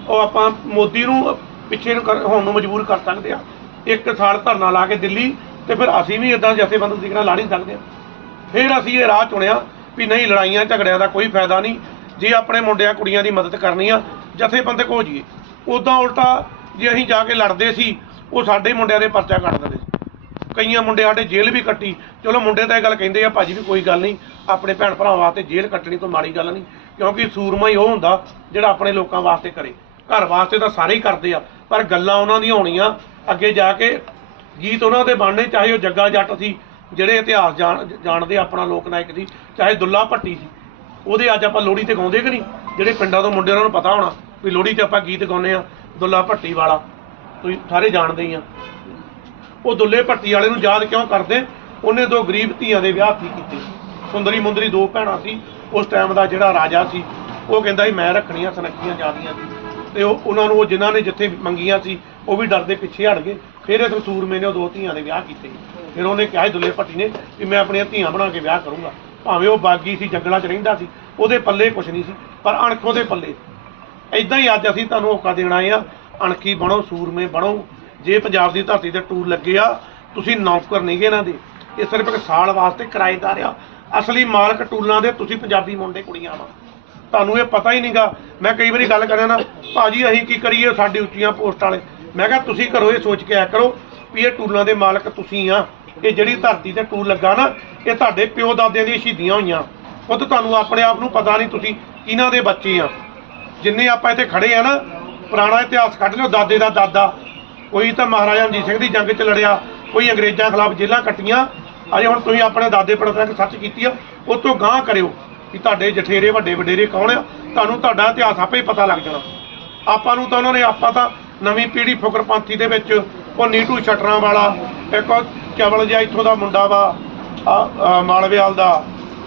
ਉਹ ਆਪਾਂ ਮੋਦੀ ਨੂੰ ਪਿੱਛੇ ਨੂੰ ਹੋਣ ਨੂੰ ਮਜਬੂਰ ਕਰ ਸਕਦੇ ਆ, ਇੱਕ ਸਾਲ ਧਰਨਾ ਲਾ ਕੇ ਦਿੱਲੀ, ਤੇ ਫਿਰ ਅਸੀਂ ਵੀ ਇਦਾਂ ਜਥੇਬੰਦ ਦੀ ਲਾ ਨਹੀਂ ਸਕਦੇ ਫਿਰ ਅਸੀਂ ਇਹ ਰਾਹ ਚੁਣਿਆ ਵੀ ਨਹੀਂ, ਲੜਾਈਆਂ, ਝਗੜਿਆਂ ਦਾ ਕੋਈ ਫਾਇਦਾ ਨਹੀਂ, ਜੇ ਆਪਣੇ ਮੁੰਡਿਆਂ ਕੁੜੀਆਂ ਦੀ ਮਦਦ ਕਰਨੀ ਆ ਜਥੇਬੰਦਕ ਹੋ ਜਾਈਏ। ਉਦਾਂ ਉਲਟਾ ਜੇ ਅਸੀਂ ਜਾ ਕੇ ਲੜਦੇ ਸੀ, ਉਹ ਸਾਡੇ ਮੁੰਡਿਆਂ ਦੇ ਪਰਚਾ ਕੱਟ ਦਿੰਦੇ ਸੀ। ਕਈਆਂ ਮੁੰਡੇ ਸਾਡੇ ਜੇਲ੍ਹ ਵੀ ਕੱਟੀ। ਚਲੋ ਮੁੰਡੇ ਤਾਂ ਇਹ ਗੱਲ ਕਹਿੰਦੇ ਆ, ਭਾਜੀ ਵੀ ਕੋਈ ਗੱਲ ਨਹੀਂ, ਆਪਣੇ ਭੈਣ ਭਰਾਵਾਂ ਵਾਸਤੇ ਜੇਲ੍ਹ ਕੱਟਣੀ ਕੋਈ ਮਾੜੀ ਗੱਲ ਨਹੀਂ, ਕਿਉਂਕਿ ਸੂਰਮਾ ਹੀ ਉਹ ਹੁੰਦਾ ਜਿਹੜਾ ਆਪਣੇ ਲੋਕਾਂ ਵਾਸਤੇ ਕਰੇ। ਘਰ ਵਾਸਤੇ ਤਾਂ ਸਾਰੇ ਹੀ ਕਰਦੇ ਆ, ਪਰ ਗੱਲਾਂ ਉਹਨਾਂ ਦੀਆਂ ਹੋਣੀਆਂ, ਅੱਗੇ ਜਾ ਕੇ ਗੀਤ ਉਹਨਾਂ ਦੇ ਬਣਨੇ, ਚਾਹੇ ਉਹ ਜੱਗਾ ਜੱਟ ਸੀ, ਜਿਹੜੇ ਇਤਿਹਾਸ ਜਾਣ- ਜਾਣਦੇ ਆਪਣਾ ਲੋਕ ਨਾਇਕ ਸੀ ਚਾਹੇ ਦੁੱਲਾ ਭੱਟੀ ਸੀ, ਉਹਦੇ ਅੱਜ ਆਪਾਂ ਲੋਹੜੀ ਤੇ ਗਾਉਂਦੇ ਕਿ ਨਹੀਂ? ਜਿਹੜੇ ਪਿੰਡਾਂ ਤੋਂ ਮੁੰਡੇ ਉਹਨਾਂ ਨੂੰ ਪਤਾ ਹੋਣਾ ਵੀ ਲੋਹੜੀ ਤੇ ਆਪਾਂ ਗੀਤ ਗਾਉਂਦੇ ਆ, ਦੁੱਲਾ ਭੱਟੀ ਵਾਲਾ, ਤੁਸੀਂ ਸਾਰੇ ਜਾਣਦੇ ਹੀ ਆ। ਉਹ ਦੁੱਲੇ ਭੱਟੀ ਵਾਲੇ ਨੂੰ ਯਾਦ ਕਿਉਂ ਕਰਦੇ? ਉਹਨੇ ਦੋ ਗਰੀਬ ਧੀਆਂ ਦੇ ਵਿਆਹ ਕੀ ਕੀਤੇ। ਸੁੰਦਰੀ ਮੁੰਦਰੀ ਦੋ ਭੈਣਾਂ ਸੀ। ਉਸ ਟਾਈਮ ਦਾ ਜਿਹੜਾ ਰਾਜਾ ਸੀ, ਉਹ ਕਹਿੰਦਾ ਸੀ, ਮੈਂ ਰੱਖਣੀਆਂ ਸੁਨੱਖੀਆਂ ਜਾਂਦੀਆਂ ਸੀ। ਤੇ ਉਹ, ਉਹਨਾਂ ਨੂੰ ਉਹ ਜਿਨ੍ਹਾਂ ਨੇ ਜਿੱਥੇ ਮੰਗੀਆਂ ਸੀ, ਉਹ ਵੀ ਡਰਦੇ ਪਿੱਛੇ ਹਟ ਗਏ। ਫਿਰ ਇਸ ਸੂਰਮੇ ਨੇ ਉਹ ਦੋ ਧੀਆਂ ਦੇ ਵਿਆਹ ਕੀਤੇ। ਫਿਰ ਉਹਨੇ ਕਿਹਾ ਦੁੱਲੇ ਭੱਟੀ ਨੇ ਵੀ ਮੈਂ ਆਪਣੀਆਂ ਧੀਆਂ ਬਣਾ ਕੇ ਵਿਆਹ ਕਰੂੰਗਾ। ਭਾਵੇਂ ਉਹ ਬਾਗੀ ਸੀ, ਜੰਗਲਾਂ 'ਚ ਰਹਿੰਦਾ ਸੀ, ਉਹਦੇ ਪੱਲੇ ਕੁਝ ਨਹੀਂ ਸੀ, ਪਰ ਅਣਖ ਉਹਦੇ ਪੱਲੇ। ਇਦਾਂ ਹੀ ਅੱਜ ਅਸੀਂ ਤੁਹਾਨੂੰ ਹੋਕਾ ਦੇਣਾ ਆ ਅਣਖੀ ਬਣੋ, ਸੂਰਮੇ ਬਣੋ। ਜੇ ਪੰਜਾਬ ਦੀ ਧਰਤੀ ਤੇ ਟੂਰ ਲੱਗੇ ਆ, ਤੁਸੀਂ ਨੌਕਰ ਨਹੀਂਗੇ ਇਹਨਾਂ ਦੇ। ਇਹ ਸਿਰਫ ਇੱਕ ਸਾਲ ਵਾਸਤੇ ਕਿਰਾਏਦਾਰ ਆ ਅਸਲੀ ਮਾਲਕ ਟੂਲਾਂ ਦੇ, ਤੁਸੀਂ ਪੰਜਾਬੀ ਮੁੰਡੇ ਕੁੜੀਆਂ ਵਾ। ਤੁਹਾਨੂੰ ਇਹ ਪਤਾ ਹੀ ਨਹੀਂਗਾ। ਮੈਂ ਕਈ ਵਾਰੀ ਗੱਲ ਕਰਿਆ ਨਾ, ਭਾਜੀ, ਅਸੀਂ ਕੀ ਕਰੀਏ ਸਾਡੀ ਉੱਚੀਆਂ ਪੋਸਟ ਵਾਲੇ? ਮੈਂ ਕਿਹਾ, ਤੁਸੀਂ ਘਰੋਂ ਇਹ ਸੋਚ ਕੇ ਆਇਆ ਕਰੋ ਵੀ ਇਹ ਟੂਲਾਂ ਦੇ ਮਾਲਕ ਤੁਸੀਂ ਆ। ਇਹ ਜਿਹੜੀ ਧਰਤੀ ਤੇ ਟੂਲ ਲੱਗਾ ਨਾ, ਇਹ ਤੁਹਾਡੇ ਪਿਓ ਦਾਦਿਆਂ ਦੀਆਂ ਸ਼ਹੀਦੀਆਂ ਹੋਈਆਂ। ਖੁਦ ਤੁਹਾਨੂੰ ਆਪਣੇ ਆਪ ਨੂੰ ਪਤਾ ਨਹੀਂ ਤੁਸੀਂ ਕਿਹਨਾਂ ਦੇ ਬੱਚੇ ਆ। ਜਿੰਨੇ ਆਪਾਂ ਇੱਥੇ ਖੜੇ ਆ ਨਾ, ਪੁਰਾਣਾ ਇਤਿਹਾਸ ਕੱਢ ਲਿਓ, ਦਾਦੇ ਦਾ ਦਾਦਾ। ਕੋਈ ਤਾਂ ਮਹਾਰਾਜਾ ਰਣਜੀਤ ਸਿੰਘ ਦੀ ਜੰਗ 'ਚ ਲੜਿਆ, ਕੋਈ ਅੰਗਰੇਜ਼ਾਂ ਖਿਲਾਫ ਜੇਲ੍ਹਾਂ ਕੱਟੀਆਂ। ਅਜੇ ਹੁਣ ਤੁਸੀਂ ਆਪਣੇ ਦਾਦੇ ਪੜਦਾਂ ਸੱਚ ਕੀਤੀ ਆ, ਉਹ ਤੋਂ ਗਾਂਹ ਕਰਿਓ ਕਿ ਤੁਹਾਡੇ ਜਠੇਰੇ ਵੱਡੇ ਵਡੇਰੇ ਕੌਣ ਆ? ਤੁਹਾਨੂੰ ਤੁਹਾਡਾ ਇਤਿਹਾਸ ਆਪੇ ਹੀ ਪਤਾ ਲੱਗ ਜਾਣਾ। ਆਪਾਂ ਨੂੰ ਤਾਂ ਉਹਨਾਂ ਨੇ, ਆਪਾਂ ਤਾਂ ਨਵੀਂ ਪੀੜ੍ਹੀ ਫੁਕਰਪੰਥੀ ਦੇ ਵਿੱਚ, ਉਹ ਨੀਟੂ ਛਟਰਾਂ ਵਾਲਾ, ਇੱਕ ਉਹ ਚਵਲ ਜਿਹਾ ਇੱਥੋਂ ਦਾ ਮੁੰਡਾ ਵਾ, ਆ- ਮਾਲਵੇਵਾਲ ਦਾ,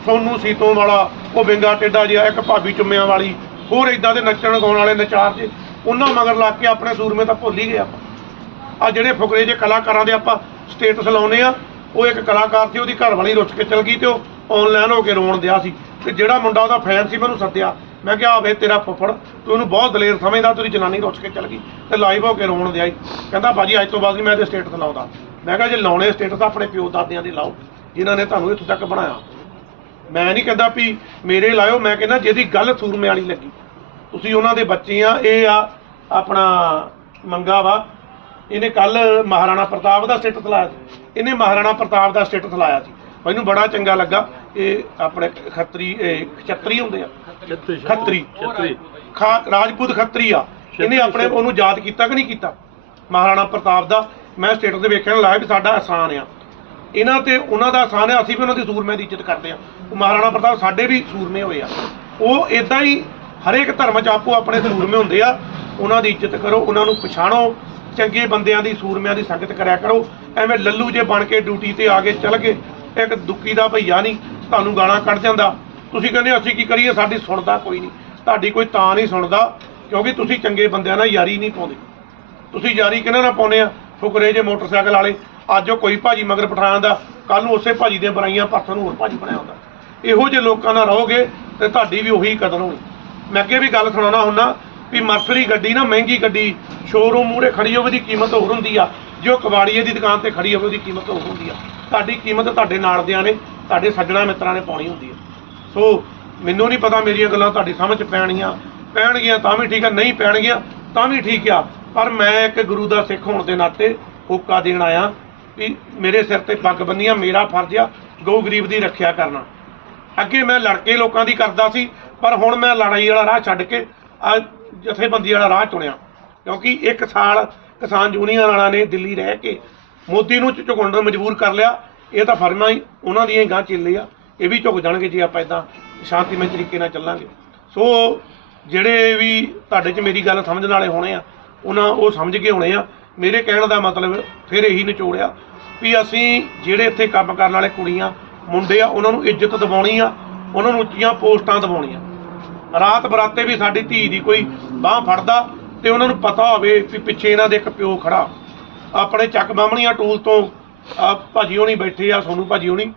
ਸੋਨੂ ਸੀਤੋਂ ਵਾਲਾ, ਉਹ ਵਿੰਗਾ ਟੇਡਾ ਜਿਹਾ, ਇੱਕ ਭਾਬੀ ਚੁੰਮਿਆਂ ਵਾਲੀ, ਹੋਰ ਇਦਾਂ ਦੇ ਨੱਚਣ ਗਾਉਣ ਵਾਲੇ ਨਚਾਰ ਜੇ, ਉਹਨਾਂ ਮਗਰ ਲੱਗ ਕੇ ਆਪਣੇ ਸੂਰਮੇ ਤਾਂ ਭੁੱਲ ਹੀ ਗਏ ਆਪਾਂ। ਆ ਜਿਹੜੇ ਫੁਕਰੇ ਜੇ ਕਲਾਕਾਰਾਂ ਦੇ ਆਪਾਂ ਸਟੇਟਸ ਲਾਉਨੇ ਆ, ਉਹ ਇੱਕ ਕਲਾਕਾਰ ਸੀ, ਉਹਦੀ ਘਰ ਵਾਲੀ ਰੁੱਸ ਕੇ ਚਲ ਗਈ ਤੇ ਉਹ ਆਨਲਾਈਨ ਹੋ ਕੇ ਰੋਣ ਦਿਆ ਸੀ। ਤੇ ਜਿਹੜਾ ਮੁੰਡਾ ਉਹਦਾ ਫੈਨ ਸੀ, ਮੈਨੂੰ ਸੱਦਿਆ। ਮੈਂ ਕਿਹਾ ਆਵੇ ਤੇਰਾ ਫੁੱਫੜ, ਤੂੰ ਉਹਨੂੰ ਬਹੁਤ ਦਲੇਰ ਸਮਝਦਾ, ਤੇਰੀ ਜਨਾਨੀ ਰੁੱਸ ਕੇ ਚਲ ਗਈ ਤੇ ਲਾਈਵ ਹੋ ਕੇ ਰੋਣ ਦਿਆ ਸੀ ਕਹਿੰਦਾ ਬਾਜੀ ਅੱਜ ਤੋਂ ਬਾਅਦ ਨਹੀਂ ਮੈਂ ਇਹਦੇ ਸਟੇਟਸ ਲਾਉਂਦਾ। ਮੈਂ ਕਿਹਾ, ਜੇ ਲਾਉਣੇ ਸਟੇਟਸ ਆਪਣੇ ਪਿਓ ਦਾਦਿਆਂ ਦੇ ਲਾਓ, ਜਿਨ੍ਹਾਂ ਨੇ ਤੁਹਾਨੂੰ ਇੱਥੋਂ ਤੱਕ ਬਣਾਇਆ। ਮੈਂ ਨਹੀਂ ਕਹਿੰਦਾ ਵੀ ਮੇਰੇ ਲਾਇਓ, ਮੈਂ ਕਹਿੰਦਾ ਜਿਹਦੀ ਗੱਲ ਸੂਰਮੇ ਵਾਲੀ ਲੱਗੀ। ਤੁਸੀਂ ਉਹਨਾਂ ਦੇ ਬੱਚੇ ਆ, ਇਹ ਆ, ਆਪਣਾ ਮੰਗਾ ਵਾ ਇਹਨੇ ਕੱਲ ਮਹਾਰਾਣਾ ਪ੍ਰਤਾਪ ਦਾ ਸਟੇਟਸ ਲਾਇਆ ਸੀ। ਇਹਨੇ ਮਹਾਰਾਣਾ ਪ੍ਰਤਾਪ ਦਾ ਸਟੇਟਸ ਲਾਇਆ ਸੀ। ਮੈਨੂੰ ਬੜਾ ਚੰਗਾ ਲੱਗਾ। ਇਹ ਆਪਣੇ ਖੱਤਰੀ ਇਹ ਖੱਤਰੀ ਹੁੰਦੇ ਆ। ਖੱਤਰੀ ਖਾ ਰਾਜਪੂਤ ਖੱਤਰੀ ਆ। ਇਹਨੇ ਆਪਣੇ ਉਹਨੂੰ ਯਾਦ ਕੀਤਾ ਕਿ ਨਹੀਂ ਕੀਤਾ? ਮਹਾਰਾਣਾ ਪ੍ਰਤਾਪ ਦਾ। ਮੈਂ ਸਟੇਟਸ ਦੇ ਵੇਖਣ ਲਾਇਆ ਵੀ ਸਾਡਾ ਆਸਾਨ ਆ। ਇਹਨਾਂ ਤੇ ਉਹਨਾਂ ਦਾ ਆਸਾਨ ਹੈ ਅਸੀਂ ਵੀ ਉਹਨਾਂ ਦੀ ਸੂਰਮੇ ਦੀ ਇੱਜ਼ਤ ਕਰਦੇ ਆ। ਮਹਾਰਾਣਾ ਪ੍ਰਤਾਪ ਸਾਡੇ ਵੀ ਸੂਰਮੇ ਹੋਏ ਆ। ਉਹ ਇਦਾਂ ਹੀ ਹਰੇਕ ਧਰਮ 'ਚ ਆਪੋ ਆਪਣੇ ਸੂਰਮੇ ਹੁੰਦੇ ਆ। ਉਹਨਾਂ ਦੀ ਇੱਜ਼ਤ ਕਰੋ ਉਹਨਾਂ ਨੂੰ ਪਛਾਣੋ। ਚੰਗੇ ਬੰਦਿਆਂ ਦੀ, ਸੂਰਮਿਆਂ ਦੀ ਸੰਗਤ ਕਰਿਆ ਕਰੋ। ਐਵੇਂ ਲੱਲੂ ਜੇ ਬਣ ਕੇ ਡਿਊਟੀ ਤੇ ਆ ਕੇ ਚੱਲ ਗਏ, ਇੱਕ ਦੁੱਕੀ ਦਾ ਭਈਆ ਨਹੀਂ, ਤੁਹਾਨੂੰ ਗਾਲਾਂ ਕੱਢ ਜਾਂਦਾ। ਤੁਸੀਂ ਕਹਿੰਦੇ ਅਸੀਂ ਕੀ ਕਰੀਏ? ਸਾਡੀ ਸੁਣਦਾ ਕੋਈ ਨਹੀਂ। ਤੁਹਾਡੀ ਕੋਈ ਤਾਂ ਨਹੀਂ ਸੁਣਦਾ, ਕਿਉਂਕਿ ਤੁਸੀਂ ਚੰਗੇ ਬੰਦਿਆਂ ਨਾਲ ਯਾਰੀ ਨਹੀਂ ਪਾਉਂਦੇ। ਤੁਸੀਂ ਯਾਰੀ ਕਿਹਨਾਂ ਨਾਲ ਪਾਉਂਦੇ ਆ? ਫੁਕਰੇ ਜੇ ਮੋਟਰਸਾਈਕਲ ਵਾਲੇ। ਅੱਜ ਉਹ ਕੋਈ ਭਾਜੀ ਮਗਰ ਪਠਾਣ ਦਾ ਕੱਲ ਨੂੰ ਉਸੇ ਭਾਜੀ ਦੀਆਂ ਬਣਾਈਆਂ ਪਰਸੋਂ ਨੂੰ ਹੋਰ ਭਾਜੀ ਬਣਿਆ ਹੁੰਦਾ। ਇਹੋ ਜਿਹੇ ਲੋਕਾਂ ਨਾਲ ਰਹੋਗੇ ਤੇ ਤੁਹਾਡੀ ਵੀ ਉਹੀ ਕਦਰ ਹੋਣੀ। ਮੈਂ ਅੱਗੇ ਵੀ ਗੱਲ ਸੁਣਾਉਣਾ ਹੁੰਦਾ ਵੀ ਮਰਸਰੀ ਗੱਡੀ ਨਾ, ਮਹਿੰਗੀ ਗੱਡੀ ਸ਼ੋਰੂਮ ਮੂਹਰੇ ਖੜੀ ਹੋਵੇ ਦੀ ਕੀਮਤ ਹੋਰ ਹੁੰਦੀ ਆ। ਜੋ ਕਬਾੜੀਏ ਦੀ ਦੁਕਾਨ ਤੇ ਖੜੀ ਹੋਵੇ ਉਹਦੀ ਕੀਮਤ ਹੋਰ ਹੁੰਦੀ ਆ। ਤੁਹਾਡੀ ਕੀਮਤ ਤੁਹਾਡੇ ਨਾਲ ਦਿਆਂ ਨੇ, ਤੁਹਾਡੇ ਸੱਜਣਾ ਮਿੱਤਰਾਂ ਨੇ ਪਾਉਣੀ ਹੁੰਦੀ ਆ। ਸੋ, ਮੈਨੂੰ ਨਹੀਂ ਪਤਾ ਮੇਰੀਆਂ ਗੱਲਾਂ ਤੁਹਾਡੀ ਸਮਝ 'ਚ ਪੈਣਗੀਆਂ ਪੈਣਗੀਆਂ ਤਾਂ ਵੀ ਠੀਕ ਆ, ਨਹੀਂ ਪੈਣਗੀਆਂ ਤਾਂ ਵੀ ਠੀਕ ਆ। ਪਰ ਮੈਂ ਇੱਕ ਗੁਰੂ ਦਾ ਸਿੱਖ ਹੋਣ ਦੇ ਨਾਤੇ ਹੋਕਾ ਦੇਣ ਆਇਆ ਵੀ ਮੇਰੇ ਸਿਰ ਤੇ ਪੱਗ ਬੰਨੀਆਂ ਮੇਰਾ ਫਰਜ਼ ਆ ਗਊ ਗਰੀਬ ਦੀ ਰੱਖਿਆ ਕਰਨਾ। ਅੱਗੇ ਮੈਂ ਲੜਕੇ ਲੋਕਾਂ ਦੀ ਕਰਦਾ ਸੀ, ਪਰ ਹੁਣ ਮੈਂ ਲੜਾਈ ਵਾਲਾ ਰਾਹ ਛੱਡ ਕੇ ਆ ਜਥੇਬੰਦੀ ਵਾਲਾ ਰਾਹ ਚੁਣਿਆ। ਕਿਉਂਕਿ ਇੱਕ ਸਾਲ ਕਿਸਾਨ ਯੂਨੀਅਨ ਵਾਲਿਆਂ ਨੇ ਦਿੱਲੀ ਰਹਿ ਕੇ ਮੋਦੀ ਨੂੰ ਝੁਕਣ ਨੂੰ ਮਜਬੂਰ ਕਰ ਲਿਆ। ਇਹ ਤਾਂ ਫਰਮਾਂ ਹੀ ਉਹਨਾਂ ਦੀਆਂ ਹੀ ਗਾਂ ਚੱਲੇ ਆ। ਇਹ ਵੀ ਝੁਕ ਜਾਣਗੇ ਜੇ ਆਪਾਂ ਇਦਾਂ ਸ਼ਾਂਤੀਮਈ ਤਰੀਕੇ ਨਾਲ ਚੱਲਾਂਗੇ। ਸੋ ਜਿਹੜੇ ਵੀ ਤੁਹਾਡੇ 'ਚ ਮੇਰੀ ਗੱਲ ਸਮਝਣ ਵਾਲੇ ਹੋਣੇ ਆ, ਉਹਨਾਂ ਉਹ ਸਮਝ ਕੇ ਹੋਣੇ ਆ। ਮੇਰੇ ਕਹਿਣ ਦਾ ਮਤਲਬ ਫਿਰ ਇਹੀ ਨਿਚੋੜਿਆ ਵੀ ਅਸੀਂ ਜਿਹੜੇ ਇੱਥੇ ਕੰਮ ਕਰਨ ਵਾਲੇ ਕੁੜੀਆਂ, ਮੁੰਡੇ ਆ, ਉਹਨਾਂ ਨੂੰ ਇੱਜ਼ਤ ਦਿਵਾਉਣੀ ਆ। ਉਹਨਾਂ ਨੂੰ ਉੱਚੀਆਂ ਪੋਸਟਾਂ ਦਿਵਾਉਣੀਆਂ। ਰਾਤ ਬਰਾਤੇ ਵੀ ਸਾਡੀ ਧੀ ਦੀ ਕੋਈ ਬਾਹ ਫੜਦਾ ਤੇ ਉਹਨਾਂ ਨੂੰ ਪਤਾ ਹੋਵੇ ਵੀ ਪਿੱਛੇ ਇਹਨਾਂ ਦੇ ਇੱਕ ਪਿਓ ਖੜਾ। ਆਪਣੇ ਚੱਕ ਬਾਹਮਣੀਆਂ ਟੂਲ ਤੋਂ ਭਾਜੀ ਹੋਣੀ ਬੈਠੇ ਆ, ਸੋਨੂ ਭਾਜੀ ਹੋਣੀ।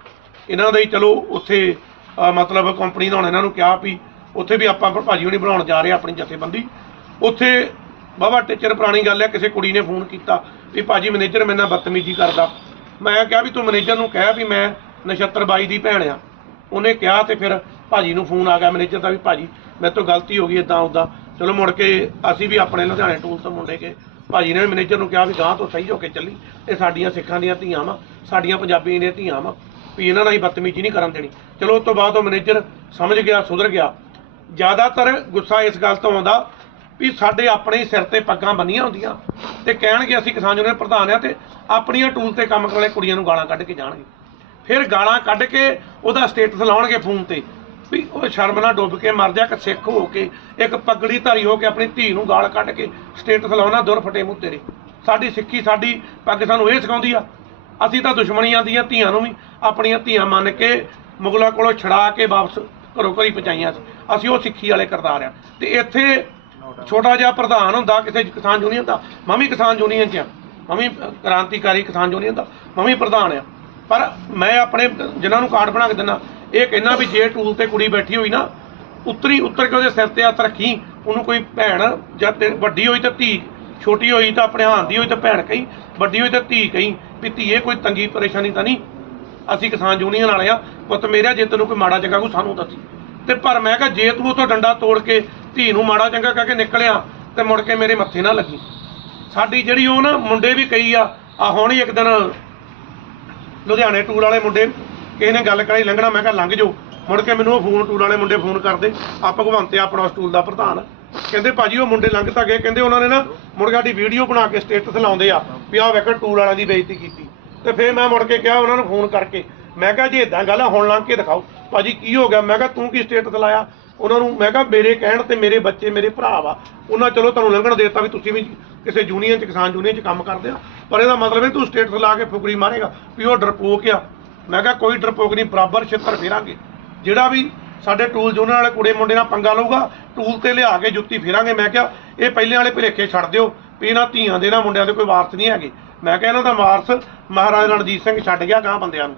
ਇਹਨਾਂ ਦੇ ਚਲੋ ਉੱਥੇ ਮਤਲਬ ਕੰਪਨੀ ਦਾ ਹੁਣ ਇਹਨਾਂ ਨੂੰ ਕਿਹਾ ਵੀ ਉੱਥੇ ਵੀ ਆਪਾਂ ਭਾਜੀ ਹੋਣੀ ਬਣਾਉਣ ਜਾ ਰਹੇ ਆ ਆਪਣੀ ਜਥੇਬੰਦੀ। ਉੱਥੇ ਬਾਬਾ ਟੀਚਰ ਪੁਰਾਣੀ ਗੱਲ ਹੈ ਕਿਸੇ ਕੁੜੀ ਨੇ ਫੋਨ ਕੀਤਾ ਵੀ ਭਾਜੀ ਮੈਨੇਜਰ ਮੇਰੇ ਨਾਲ ਬਦਤਮੀਜ਼ੀ ਕਰਦਾ। ਮੈਂ ਕਿਹਾ ਵੀ ਤੂੰ ਮੈਨੇਜਰ ਨੂੰ ਕਹਿ ਵੀ ਮੈਂ ਨਛੱਤਰ ਬਾਈ ਦੀ ਭੈਣ ਆ। ਉਹਨੇ ਕਿਹਾ ਤੇ ਫਿਰ ਭਾਜੀ ਨੂੰ ਫੋਨ ਆ ਗਿਆ ਮੈਨੇਜਰ ਦਾ ਵੀ ਭਾਜੀ, ਮੇਰੇ ਤੋਂ ਗਲਤੀ ਹੋ ਗਈ ਇਦਾਂ ਉਦਾਂ ਚਲੋ ਮੁੜ ਕੇ ਅਸੀਂ ਵੀ ਆਪਣੇ ਲੁਧਿਆਣੇ ਟੂਲ ਤੋਂ ਮੁੰਡੇ ਕੇ, ਭਾਜੀ ਨੇ ਮੈਨੇਜਰ ਨੂੰ ਕਿਹਾ ਵੀ ਗਾਂ ਤੋਂ ਸਹੀ ਹੋ ਕੇ ਚੱਲੀ। ਇਹ ਸਾਡੀਆਂ ਸਿੱਖਾਂ ਦੀਆਂ ਧੀਆਂ ਵਾ, ਸਾਡੀਆਂ ਪੰਜਾਬੀਆਂ ਦੀਆਂ ਧੀਆਂ ਵਾ, ਵੀ ਇਹਨਾਂ ਨਾਲ ਹੀ ਬਦਤਮੀਜ਼ੀ ਨਹੀਂ ਕਰਨ ਦੇਣੀ। ਚਲੋ ਉਸ ਤੋਂ ਬਾਅਦ ਉਹ ਮੈਨੇਜਰ ਸਮਝ ਗਿਆ, ਸੁਧਰ ਗਿਆ। ਜ਼ਿਆਦਾਤਰ ਗੁੱਸਾ ਇਸ ਗੱਲ ਤੋਂ ਆਉਂਦਾ ਵੀ ਸਾਡੇ ਆਪਣੇ ਹੀ ਸਿਰ ਤੇ ਪੱਗਾਂ ਬੰਨੀਆਂ ਹੁੰਦੀਆਂ ਤੇ ਕਹਿਣਗੇ ਅਸੀਂ ਕਿਸਾਨ ਯੂਨੀਅਨ ਪ੍ਰਧਾਨ ਆ ਤੇ ਆਪਣੀਆਂ ਟੂਲ ਤੇ ਕੰਮ ਕਰਨ ਵਾਲੇ ਕੁੜੀਆਂ ਨੂੰ ਗਾਲਾਂ ਕੱਢ ਕੇ ਜਾਣਗੇ। ਫਿਰ ਗਾਲਾਂ ਕੱਢ ਕੇ ਉਹਦਾ ਸਟੇਟਸ ਲਾਉਣਗੇ ਫੋਨ ਤੇ। ਵੀ ਉਹ ਸ਼ਰਮ ਨਾਲ ਡੁੱਬ ਕੇ ਮਰ ਜਾ ਕਿ ਸਿੱਖ ਹੋ ਕੇ, ਇੱਕ ਪਗੜੀ ਧਾਰੀ ਹੋ ਕੇ ਆਪਣੀ ਧੀ ਨੂੰ ਗਾਲ ਕੱਢ ਕੇ ਸਟੇਟਸ ਲਾਉਣਾ ਦੁਰ ਫਟੇ ਮੂੰਹ ਤੇਰੇ। ਸਾਡੀ ਸਿੱਖੀ, ਸਾਡੀ ਪੱਗ ਸਾਨੂੰ ਇਹ ਸਿਖਾਉਂਦੀ ਆ, ਅਸੀਂ ਤਾਂ ਦੁਸ਼ਮਣੀਆਂ ਦੀਆਂ ਧੀਆਂ ਨੂੰ ਵੀ ਆਪਣੀਆਂ ਧੀਆਂ ਮੰਨ ਕੇ ਮੁਗਲਾਂ ਕੋਲੋਂ ਛੜਾ ਕੇ ਵਾਪਸ ਘਰੋਂ ਘਰੀ ਪਹੁੰਚਾਈਆਂ ਸੀ। ਅਸੀਂ ਉਹ ਸਿੱਖੀ ਵਾਲੇ ਕਰਤਾਰ ਆ। ਤੇ ਇੱਥੇ ਛੋਟਾ ਜਿਹਾ ਪ੍ਰਧਾਨ ਹੁੰਦਾ, ਕਿਸੇ ਕਿਸਾਨ ਯੂਨੀਅਨ ਦਾ, ਮੈਂ ਵੀ ਕਿਸਾਨ ਯੂਨੀਅਨ 'ਚ ਆ। ਮੈਂ ਵੀ ਕ੍ਰਾਂਤੀਕਾਰੀ ਕਿਸਾਨ ਯੂਨੀਅਨ ਦਾ, ਮੈਂ ਵੀ ਪ੍ਰਧਾਨ ਆ। ਪਰ ਮੈਂ ਆਪਣੇ, ਜਿਨ੍ਹਾਂ ਨੂੰ ਕਾਰਡ ਬਣਾ ਕੇ ਦਿੰਦਾ ਇਹ ਕਹਿੰਦਾ ਵੀ ਜੇ ਟੂਲ ਤੇ ਕੁੜੀ ਬੈਠੀ ਹੋਈ ਨਾ, ਉੱਤਰੀ ਉੱਤਰ ਕੇ ਉਹਦੇ ਸਿਰ ਤੇ ਹੱਥ ਰੱਖੀ, ਉਹਨੂੰ ਕੋਈ ਭੈਣ ਜਾਂ ਵੱਡੀ ਹੋਈ ਤਾਂ ਧੀ, ਛੋਟੀ ਹੋਈ ਤਾਂ ਆਪਣੇ ਹਾਨ ਦੀ ਹੋਈ ਤਾਂ ਭੈਣ ਕਹੀ, ਵੱਡੀ ਹੋਈ ਤਾਂ ਧੀ ਕਹੀ, ਵੀ ਧੀਏ ਕੋਈ ਤੰਗੀ ਪਰੇਸ਼ਾਨੀ ਤਾਂ ਨਹੀਂ, ਅਸੀਂ ਕਿਸਾਨ ਯੂਨੀਅਨ ਵਾਲੇ ਆ, ਪੁੱਤ ਮੇਰਾ ਜੇ ਤੈਨੂੰ ਕੋਈ ਮਾੜਾ ਚੰਗਾ ਕੋਈ ਸਾਨੂੰ ਦੱਸੀ। ਤੇ ਪਰ ਮੈਂ ਕਿਹਾ ਜੇ ਤੂੰ ਉਥੋਂ ਡੰਡਾ ਤੋੜ ਕੇ ਧੀ ਨੂੰ ਮਾੜਾ ਚੰਗਾ ਕਹਿ ਕੇ ਨਿਕਲਿਆ, ਤੇ ਮੁੜ ਕੇ ਮੇਰੇ ਮੱਥੇ ਨਾ ਲੱਗੀ। ਸਾਡੀ ਜਿਹੜੀ ਉਹ ਨਾ ਮੁੰਡੇ ਵੀ ਕਈ ਆ ਆ ਹੁਣ ਹੀ ਇੱਕ ਦਿਨ ਲੁਧਿਆਣੇ ਟੂਲ ਵਾਲੇ ਮੁੰਡੇ ਕਿਸੇ ਨੇ ਗੱਲ ਕਰੀ ਲੰਘਣਾ, ਮੈਂ ਕਿਹਾ ਲੰਘ ਜਾਓ। ਮੁੜ ਕੇ ਮੈਨੂੰ ਉਹ ਫੋਨ, ਟੂਲ ਵਾਲੇ ਮੁੰਡੇ ਫੋਨ ਕਰਦੇ। ਆ ਭਗਵੰਤ ਆ ਆਪਣਾ ਸਟੂਲ ਦਾ ਪ੍ਰਧਾਨ। ਕਹਿੰਦੇ ਭਾਜੀ, ਉਹ ਮੁੰਡੇ ਲੰਘ ਤਾਂ ਗਏ। ਕਹਿੰਦੇ ਉਹਨਾਂ ਨੇ ਨਾ, ਮੁੜ ਕੇ ਸਾਡੀ ਵੀਡੀਓ ਬਣਾ ਕੇ ਸਟੇਟਸ ਲਾਉਂਦੇ ਆ ਵੀ ਆਹ ਵੇਖੋ ਟੂਲ ਵਾਲਿਆਂ ਦੀ ਬੇਇੱਜ਼ਤੀ ਕੀਤੀ। ਤੇ ਫਿਰ ਮੈਂ ਮੁੜ ਕੇ ਕਿਹਾ ਉਹਨਾਂ ਨੂੰ ਫੋਨ ਕਰਕੇ, ਮੈਂ ਕਿਹਾ ਜੇ ਇਦਾਂ ਗੱਲ ਆ, ਹੁਣ ਲੰਘ ਕੇ ਦਿਖਾਓ। ਭਾਜੀ, ਕੀ ਹੋ ਗਿਆ? ਮੈਂ ਕਿਹਾ, ਤੂੰ ਕੀ ਸਟੇਟਸ ਲਾਇਆ? ਉਹਨਾਂ ਨੂੰ ਮੈਂ ਕਿਹਾ, ਮੇਰੇ ਕਹਿਣ ਤੇ ਮੇਰੇ ਬੱਚੇ, ਮੇਰੇ ਭਰਾ ਵਾ। ਉਹਨਾਂ ਚਲੋ ਤੁਹਾਨੂੰ ਲੰਘਣ ਦੇਤਾ ਵੀ ਤੁਸੀਂ ਵੀ ਕਿਸੇ ਯੂਨੀਅਨ ਚ, ਕਿਸਾਨ ਯੂਨੀਅਨ ਚ ਕੰਮ ਕਰਦੇ ਆ ਪਰ ਇਹਦਾ ਮਤਲਬ ਇਹ ਤੂੰ ਸਟੇਟਸ ਲਾ ਕੇ ਫੁਕਰੀ ਮਾਰੇਗਾ, ਵੀ ਉਹ ਡਰਪੋਕ ਆ। ਮੈਂ ਕਿਹਾ ਕੋਈ ਡਰਪੋਕ ਨਹੀਂ, ਬਰਾਬਰ ਛਿੱਤਰ ਫੇਰਾਂਗੇ। ਜਿਹੜਾ ਵੀ ਸਾਡੇ ਟੂਲ ਯੂਨੀਅਨ ਵਾਲੇ ਕੁੜੇ ਮੁੰਡੇ ਨਾਲ ਪੰਗਾ ਲਊਗਾ, ਟੂਲ ਤੇ ਲਿਆ ਕੇ ਜੁੱਤੀ ਫੇਰਾਂਗੇ। ਮੈਂ ਕਿਹਾ, ਇਹ ਪਹਿਲੇ ਵਾਲੇ ਭਲੇਖੇ ਛੱਡ ਦਿਓ ਵੀ ਇਹਨਾਂ ਧੀਆਂ ਦੇ ਇਹਨਾਂ ਮੁੰਡਿਆਂ ਦੇ ਕੋਈ ਵਾਰਸ ਨਹੀਂ ਹੈਗੇ। ਮੈਂ ਕਿਹਾ ਇਹਨਾਂ ਦਾ ਵਾਰਸ ਮਹਾਰਾਜਾ ਰਣਜੀਤ ਸਿੰਘ ਛੱਡ ਗਿਆ ਗਾਂ ਬੰਦਿਆਂ ਨੂੰ।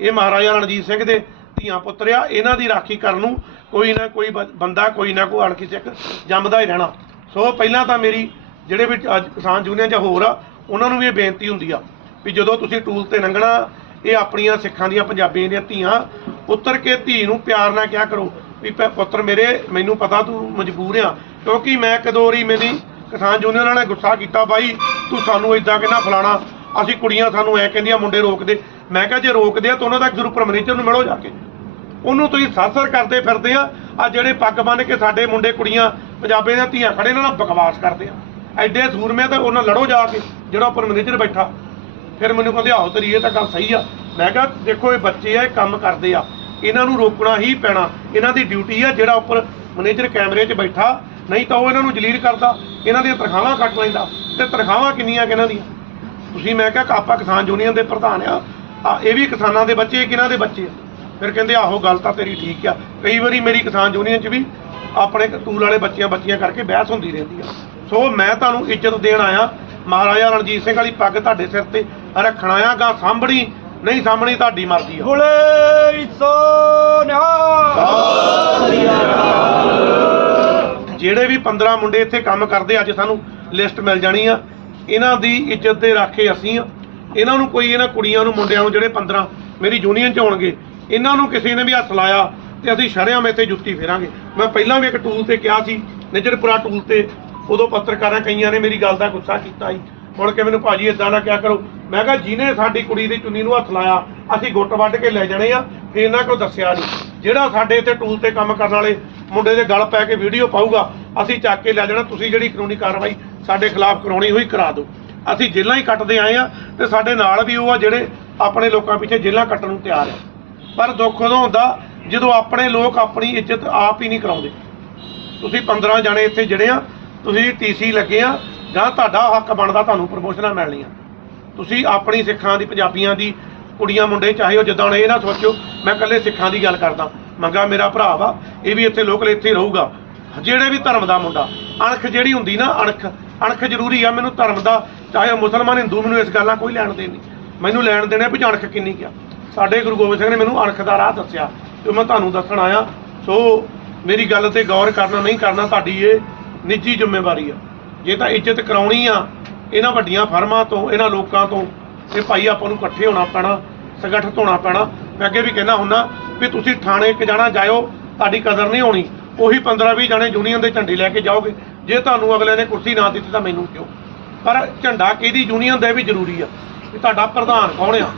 ਇਹ ਮਹਾਰਾਜਾ ਰਣਜੀਤ ਸਿੰਘ ਦੇ ਧੀਆਂ ਪੁੱਤਰ ਆ, ਇਹਨਾਂ ਦੀ ਰਾਖੀ ਕਰਨ ਨੂੰ ਕੋਈ ਨਾ ਕੋਈ ਬ- ਬੰਦਾ ਕੋਈ ਨਾ ਕੋਈ ਅਣਖੀ ਸਿੱਖ ਜੰਮਦਾ ਹੀ ਰਹਿਣਾ। ਸੋ ਪਹਿਲਾਂ ਤਾਂ ਮੇਰੀ ਜਿਹੜੇ ਵੀ ਅੱਜ ਕਿਸਾਨ ਯੂਨੀਅਨ ਜਾਂ ਹੋਰ ਆ, ਉਹਨਾਂ ਨੂੰ ਵੀ ਇਹ ਬੇਨਤੀ ਹੁੰਦੀ ਆ ਵੀ ਜਦੋਂ ਤੁਸੀਂ ਟੂਲ ਤੇ ਲੰਘਣਾ ਇਹ ਆਪਣੀਆਂ ਸਿੱਖਾਂ ਦੀਆਂ ਪੰਜਾਬੀਆਂ ਦੀਆਂ ਧੀਆਂ, ਪੁੱਤਰ ਕੇ ਧੀ ਨੂੰ ਪਿਆਰ ਨਾਲ ਕਿਹਾ ਕਰੋ ਵੀ ਭੈ- ਪੁੱਤਰ ਮੇਰੇ, ਮੈਨੂੰ ਪਤਾ ਤੂੰ ਮਜਬੂਰ ਆ, ਕਿਉਂਕਿ ਮੈਂ ਕਦੋਂ ਵਾਰੀ ਮੇਰੀ ਕਿਸਾਨ ਯੂਨੀਅਨ ਵਾਲਿਆਂ ਨੇ ਗੁੱਸਾ ਕੀਤਾ, ਬਾਈ ਤੂੰ ਸਾਨੂੰ ਇਦਾਂ ਕਹਿੰਦਾ ਫਲਾਣਾ, ਅਸੀਂ ਕੁੜੀਆਂ ਸਾਨੂੰ ਐ ਕਹਿੰਦੀਆਂ ਮੁੰਡੇ ਰੋਕਦੇ। ਮੈਂ ਕਿਹਾ ਜੇ ਰੋਕਦੇ ਆ ਤਾਂ ਉਹਨਾਂ ਦਾ ਗੁਰੂ ਪਰਮਨੇਚਰ ਨੂੰ ਮਿਲੋ ਜਾ ਕੇ। ਉਹਨੂੰ ਤੁਸੀਂ ਸਾਸਰ ਕਰਦੇ ਫਿਰਦੇ ਆ ਆ ਜਿਹੜੇ ਪੱਗ ਬੰਨ ਕੇ ਸਾਡੇ ਮੁੰਡੇ ਕੁੜੀਆਂ ਪੰਜਾਬੀਆਂ ਦੀਆਂ ਧੀਆਂ ਖੜੇ ਇਹਨਾਂ ਨਾਲ ਬਕਵਾਸ ਕਰਦੇ ਆ। ਐਡੇ ਸੂਰਮੇ ਤੇ ਉਹਨਾਂ ਲੜੋ ਜਾ ਕੇ, ਜਿਹੜਾ ਉੱਪਰ ਮੈਨੇਜਰ ਬੈਠਾ। ਫਿਰ ਮੈਨੂੰ ਕਹਿੰਦੇ, ਆਹੋ ਤੇਰੀ ਇਹ ਤਾਂ ਗੱਲ ਸਹੀ ਆ। ਮੈਂ ਕਿਹਾ, ਦੇਖੋ, ਇਹ ਬੱਚੇ ਆ, ਇਹ ਕੰਮ ਕਰਦੇ ਆ। ਇਹਨਾਂ ਨੂੰ ਰੋਕਣਾ ਹੀ ਪੈਣਾ। ਇਹਨਾਂ ਦੀ ਡਿਊਟੀ ਆ ਜਿਹੜਾ ਉੱਪਰ ਮੈਨੇਜਰ ਕੈਮਰੇ 'ਚ ਬੈਠਾ, ਨਹੀਂ ਤਾਂ ਉਹ ਇਹਨਾਂ ਨੂੰ ਜਲੀਲ ਕਰਦਾ। ਇਹਨਾਂ ਦੀਆਂ ਤਨਖਾਹਾਂ ਕੱਟ ਲੈਂਦਾ। ਤੇ ਤਨਖਾਹਾਂ ਕਿੰਨੀਆਂ ਕਿ ਇਹਨਾਂ ਦੀਆਂ? ਤੁਸੀਂ ਮੈਂ ਕਿਹਾ, ਆਪਾਂ ਕਿਸਾਨ ਯੂਨੀਅਨ ਦੇ ਪ੍ਰਧਾਨ ਆ। ਇਹ ਵੀ ਕਿਸਾਨਾਂ ਦੇ ਬੱਚੇ ਕਿਹਨਾਂ ਦੇ ਬੱਚੇ ਆ? ਫਿਰ ਕਹਿੰਦੇ, ਆਹੋ, ਗੱਲ ਤਾਂ ਤੇਰੀ ਠੀਕ ਆ। ਕਈ ਵਾਰੀ ਮੇਰੀ ਕਿਸਾਨ ਯੂਨੀਅਨ 'ਚ ਵੀ ਆਪਣੇ ਟੂਲ ਵਾਲੇ ਬੱਚੀਆਂ ਬੱਚੀਆਂ ਕਰਕੇ ਬਹਿਸ ਹੁੰਦੀ ਰਹਿੰਦੀ ਆ। ਸੋ ਮੈਂ ਤੁਹਾਨੂੰ ਇੱਜ਼ਤ ਦੇਣ ਆਇਆ। ਮਹਾਰਾਜਾ ਰਣਜੀਤ ਸਿੰਘ ਵਾਲੀ ਪੱਗ ਤੁਹਾਡੇ ਸਿਰ ਤੇ ਰੱਖਣਾ ਗਾ ਸਾਂਭਣੀ ਨਹੀਂ ਸਾਂਭਣੀ ਤੁਹਾਡੀ ਮਰਜ਼ੀ ਆ। ਬੋਲੇ ਸੋਨਿਆ ਜਿਹੜੇ ਵੀ 15 ਮੁੰਡੇ ਇੱਥੇ ਕੰਮ ਕਰਦੇ ਅੱਜ ਸਾਨੂੰ ਲਿਸਟ ਮਿਲ ਜਾਣੀ ਆ। ਇਹਨਾਂ ਦੀ ਇੱਜ਼ਤ ਦੇ ਰਾਖੇ ਅਸੀਂ ਆ। ਇਹਨਾਂ ਨੂੰ ਕੋਈ ਇਹਨਾਂ ਕੁੜੀਆਂ ਨੂੰ ਮੁੰਡਿਆਂ ਨੂੰ ਜਿਹੜੇ 15 ਮੇਰੀ ਯੂਨੀਅਨ ਚ ਹੋਣਗੇ ਇਹਨਾਂ ਨੂੰ ਕਿਸੇ ਨੇ ਵੀ ਹੱਥ ਲਾਇਆ ਤੇ ਅਸੀਂ ਸ਼ਰਿਆਂ ਇੱਥੇ ਜੁੱਤੀ ਫੇਰਾਂਗੇ। ਮੈਂ ਪਹਿਲਾਂ ਵੀ ਇੱਕ ਟੂਲ ਤੇ ਕਿਹਾ ਸੀ ਨਿਜਰਪੁਰਾ ਟੂਲ ਤੇ ਉਦੋਂ ਪੱਤਰਕਾਰਾਂ ਕਈਆਂ ਨੇ ਮੇਰੀ ਗੱਲ ਦਾ ਗੁੱਸਾ ਕੀਤਾ ਸੀ। ਮੁੜ ਕੇ ਮੈਨੂੰ ਭਾਜੀ ਇਦਾਂ ਨਾ ਕਿਆ ਕਰੋ। ਮੈਂ ਕਿਹਾ, ਜਿਹਨੇ ਸਾਡੀ ਕੁੜੀ ਦੀ ਚੁੰਨੀ ਨੂੰ ਹੱਥ ਲਾਇਆ, ਅਸੀਂ ਗੁੱਟ ਵੱਢ ਕੇ ਲੈ ਜਾਣੇ ਆ, ਫੇਰ ਇਹਨਾਂ ਕੋਲ ਦੱਸਿਆ ਨਹੀਂ ਜਿਹੜਾ ਸਾਡੇ ਇੱਥੇ ਟੂਲ ਤੇ ਕੰਮ ਕਰਨ ਵਾਲੇ ਮੁੰਡੇ ਦੇ ਗਲ ਪੈ ਕੇ ਵੀਡੀਓ ਪਾਊਗਾ, ਅਸੀਂ ਚੱਕ ਕੇ ਲੈ ਜਾਣਾ, ਤੁਸੀਂ ਜਿਹੜੀ ਕਾਨੂੰਨੀ ਕਾਰਵਾਈ ਸਾਡੇ ਖਿਲਾਫ ਕਰਾਉਣੀ ਹੋਈ, ਕਰਾ ਦਿਓ। ਅਸੀਂ ਜੇਲ੍ਹਾਂ ਹੀ ਕੱਟਦੇ ਆਏ ਆ ਤੇ ਸਾਡੇ ਨਾਲ ਵੀ ਉਹ ਆ ਜਿਹੜੇ ਆਪਣੇ ਲੋਕਾਂ ਪਿੱਛੇ ਜੇਲ੍ਹਾਂ ਕੱਟਣ ਨੂੰ ਤਿਆਰ ਆ। ਪਰ ਦੁੱਖ ਉਦੋਂ ਹੁੰਦਾ ਜਦੋਂ ਆਪਣੇ ਲੋਕ ਆਪਣੀ ਇੱਜ਼ਤ ਆਪ ਹੀ ਨਹੀਂ ਕਰਾਉਂਦੇ। ਤੁਸੀਂ 15 ਜਾਣੇ ਇੱਥੇ ਜਿਹੜੇ ਆ, ਤੁਸੀਂ ਟੀਸੀ ਲੱਗੇ ਆ ਜਾਂ ਤੁਹਾਡਾ ਹੱਕ ਬਣਦਾ ਤੁਹਾਨੂੰ ਪ੍ਰਮੋਸ਼ਨਾਂ ਮਿਲਣੀਆਂ ਤੁਸੀਂ ਆਪਣੀ ਸਿੱਖਾਂ ਦੀ, ਪੰਜਾਬੀਆਂ ਦੀ, ਕੁੜੀਆਂ, ਮੁੰਡੇ, ਚਾਹੇ ਉਹ ਜਿੱਦਾਂ ਇਹ ਨਾ ਸੋਚੋ, ਮੈਂ ਇਕੱਲੇ ਸਿੱਖਾਂ ਦੀ ਗੱਲ ਕਰਦਾ। ਮੰਗਾ ਮੇਰਾ ਭਰਾ ਵਾ, ਇਹ ਵੀ ਇੱਥੇ ਲੋਕਲ ਇੱਥੇ ਰਹੂਗਾ। ਜਿਹੜੇ ਵੀ ਧਰਮ ਦਾ ਮੁੰਡਾ, ਅਣਖ ਜਿਹੜੀ ਹੁੰਦੀ ਨਾ, ਅਣਖ ਅਣਖ ਜ਼ਰੂਰੀ ਆ, ਮੈਨੂੰ ਧਰਮ ਦਾ, ਚਾਹੇ ਉਹ ਮੁਸਲਮਾਨ, ਹਿੰਦੂ, ਮੈਨੂੰ ਇਸ ਗੱਲ ਨਾਲ ਕੋਈ ਲੈਣ ਦੇਣ ਨਹੀਂ। ਮੈਨੂੰ ਲੈਣ ਦੇਣਾ ਵੀ ਅਣਖ ਕਿੰਨੀ ਕਿਆ ਸਾਡੇ ਗੁਰੂ ਗੋਬਿੰਦ ਸਿੰਘ ਨੇ ਮੈਨੂੰ ਅਣਖ ਦਾ ਰਾਹ ਦੱਸਿਆ, ਤੇ ਮੈਂ ਤੁਹਾਨੂੰ ਦੱਸਣ ਆਇਆ, ਸੋ ਮੇਰੀ ਗੱਲ ਤੇ ਗੌਰ ਕਰਨਾ ਨਹੀਂ ਕਰਨਾ, ਤੁਹਾਡੀ ਇਹ ਨਿੱਜੀ ਜ਼ਿੰਮੇਵਾਰੀ ਆ। ਜੇ ਤਾਂ ਇੱਜ਼ਤ ਕਰਾਉਣੀ ਆ ਇਹਨਾਂ ਵੱਡੀਆਂ ਫਰਮਾਂ ਤੋਂ, ਇਹਨਾਂ ਲੋਕਾਂ ਤੋਂ, ਤੇ ਭਾਈ ਆਪਾਂ ਨੂੰ ਇਕੱਠੇ ਹੋਣਾ ਪੈਣਾ, ਸੰਗਠਿਤ ਹੋਣਾ ਪੈਣਾ। ਮੈਂ ਅੱਗੇ ਵੀ ਕਹਿਣਾ ਹੁੰਦਾ ਵੀ ਤੁਸੀਂ ਥਾਣੇ ਇੱਕ ਜਾਣਾ ਜਾਇਓ, ਤੁਹਾਡੀ ਕਦਰ ਨਹੀਂ ਹੋਣੀ। ਉਹੀ 15 20 ਜਣੇ ਯੂਨੀਅਨ ਦੇ ਝੰਡੇ ਲੈ ਕੇ ਜਾਓਗੇ। ਜੇ ਤੁਹਾਨੂੰ ਅਗਲੇ ਨੇ ਕੁਰਸੀ ਨਾ ਦਿੱਤੀ ਤਾਂ ਮੈਨੂੰ ਕਿਉਂ? ਪਰ ਝੰਡਾ ਕਿਹਦੀ ਯੂਨੀਅਨ ਦੇ ਵੀ ਜ਼ਰੂਰੀ ਆ ਕਿ ਤੁਹਾਡਾ ਪ੍ਰਧਾਨ ਕੌਣ ਆ?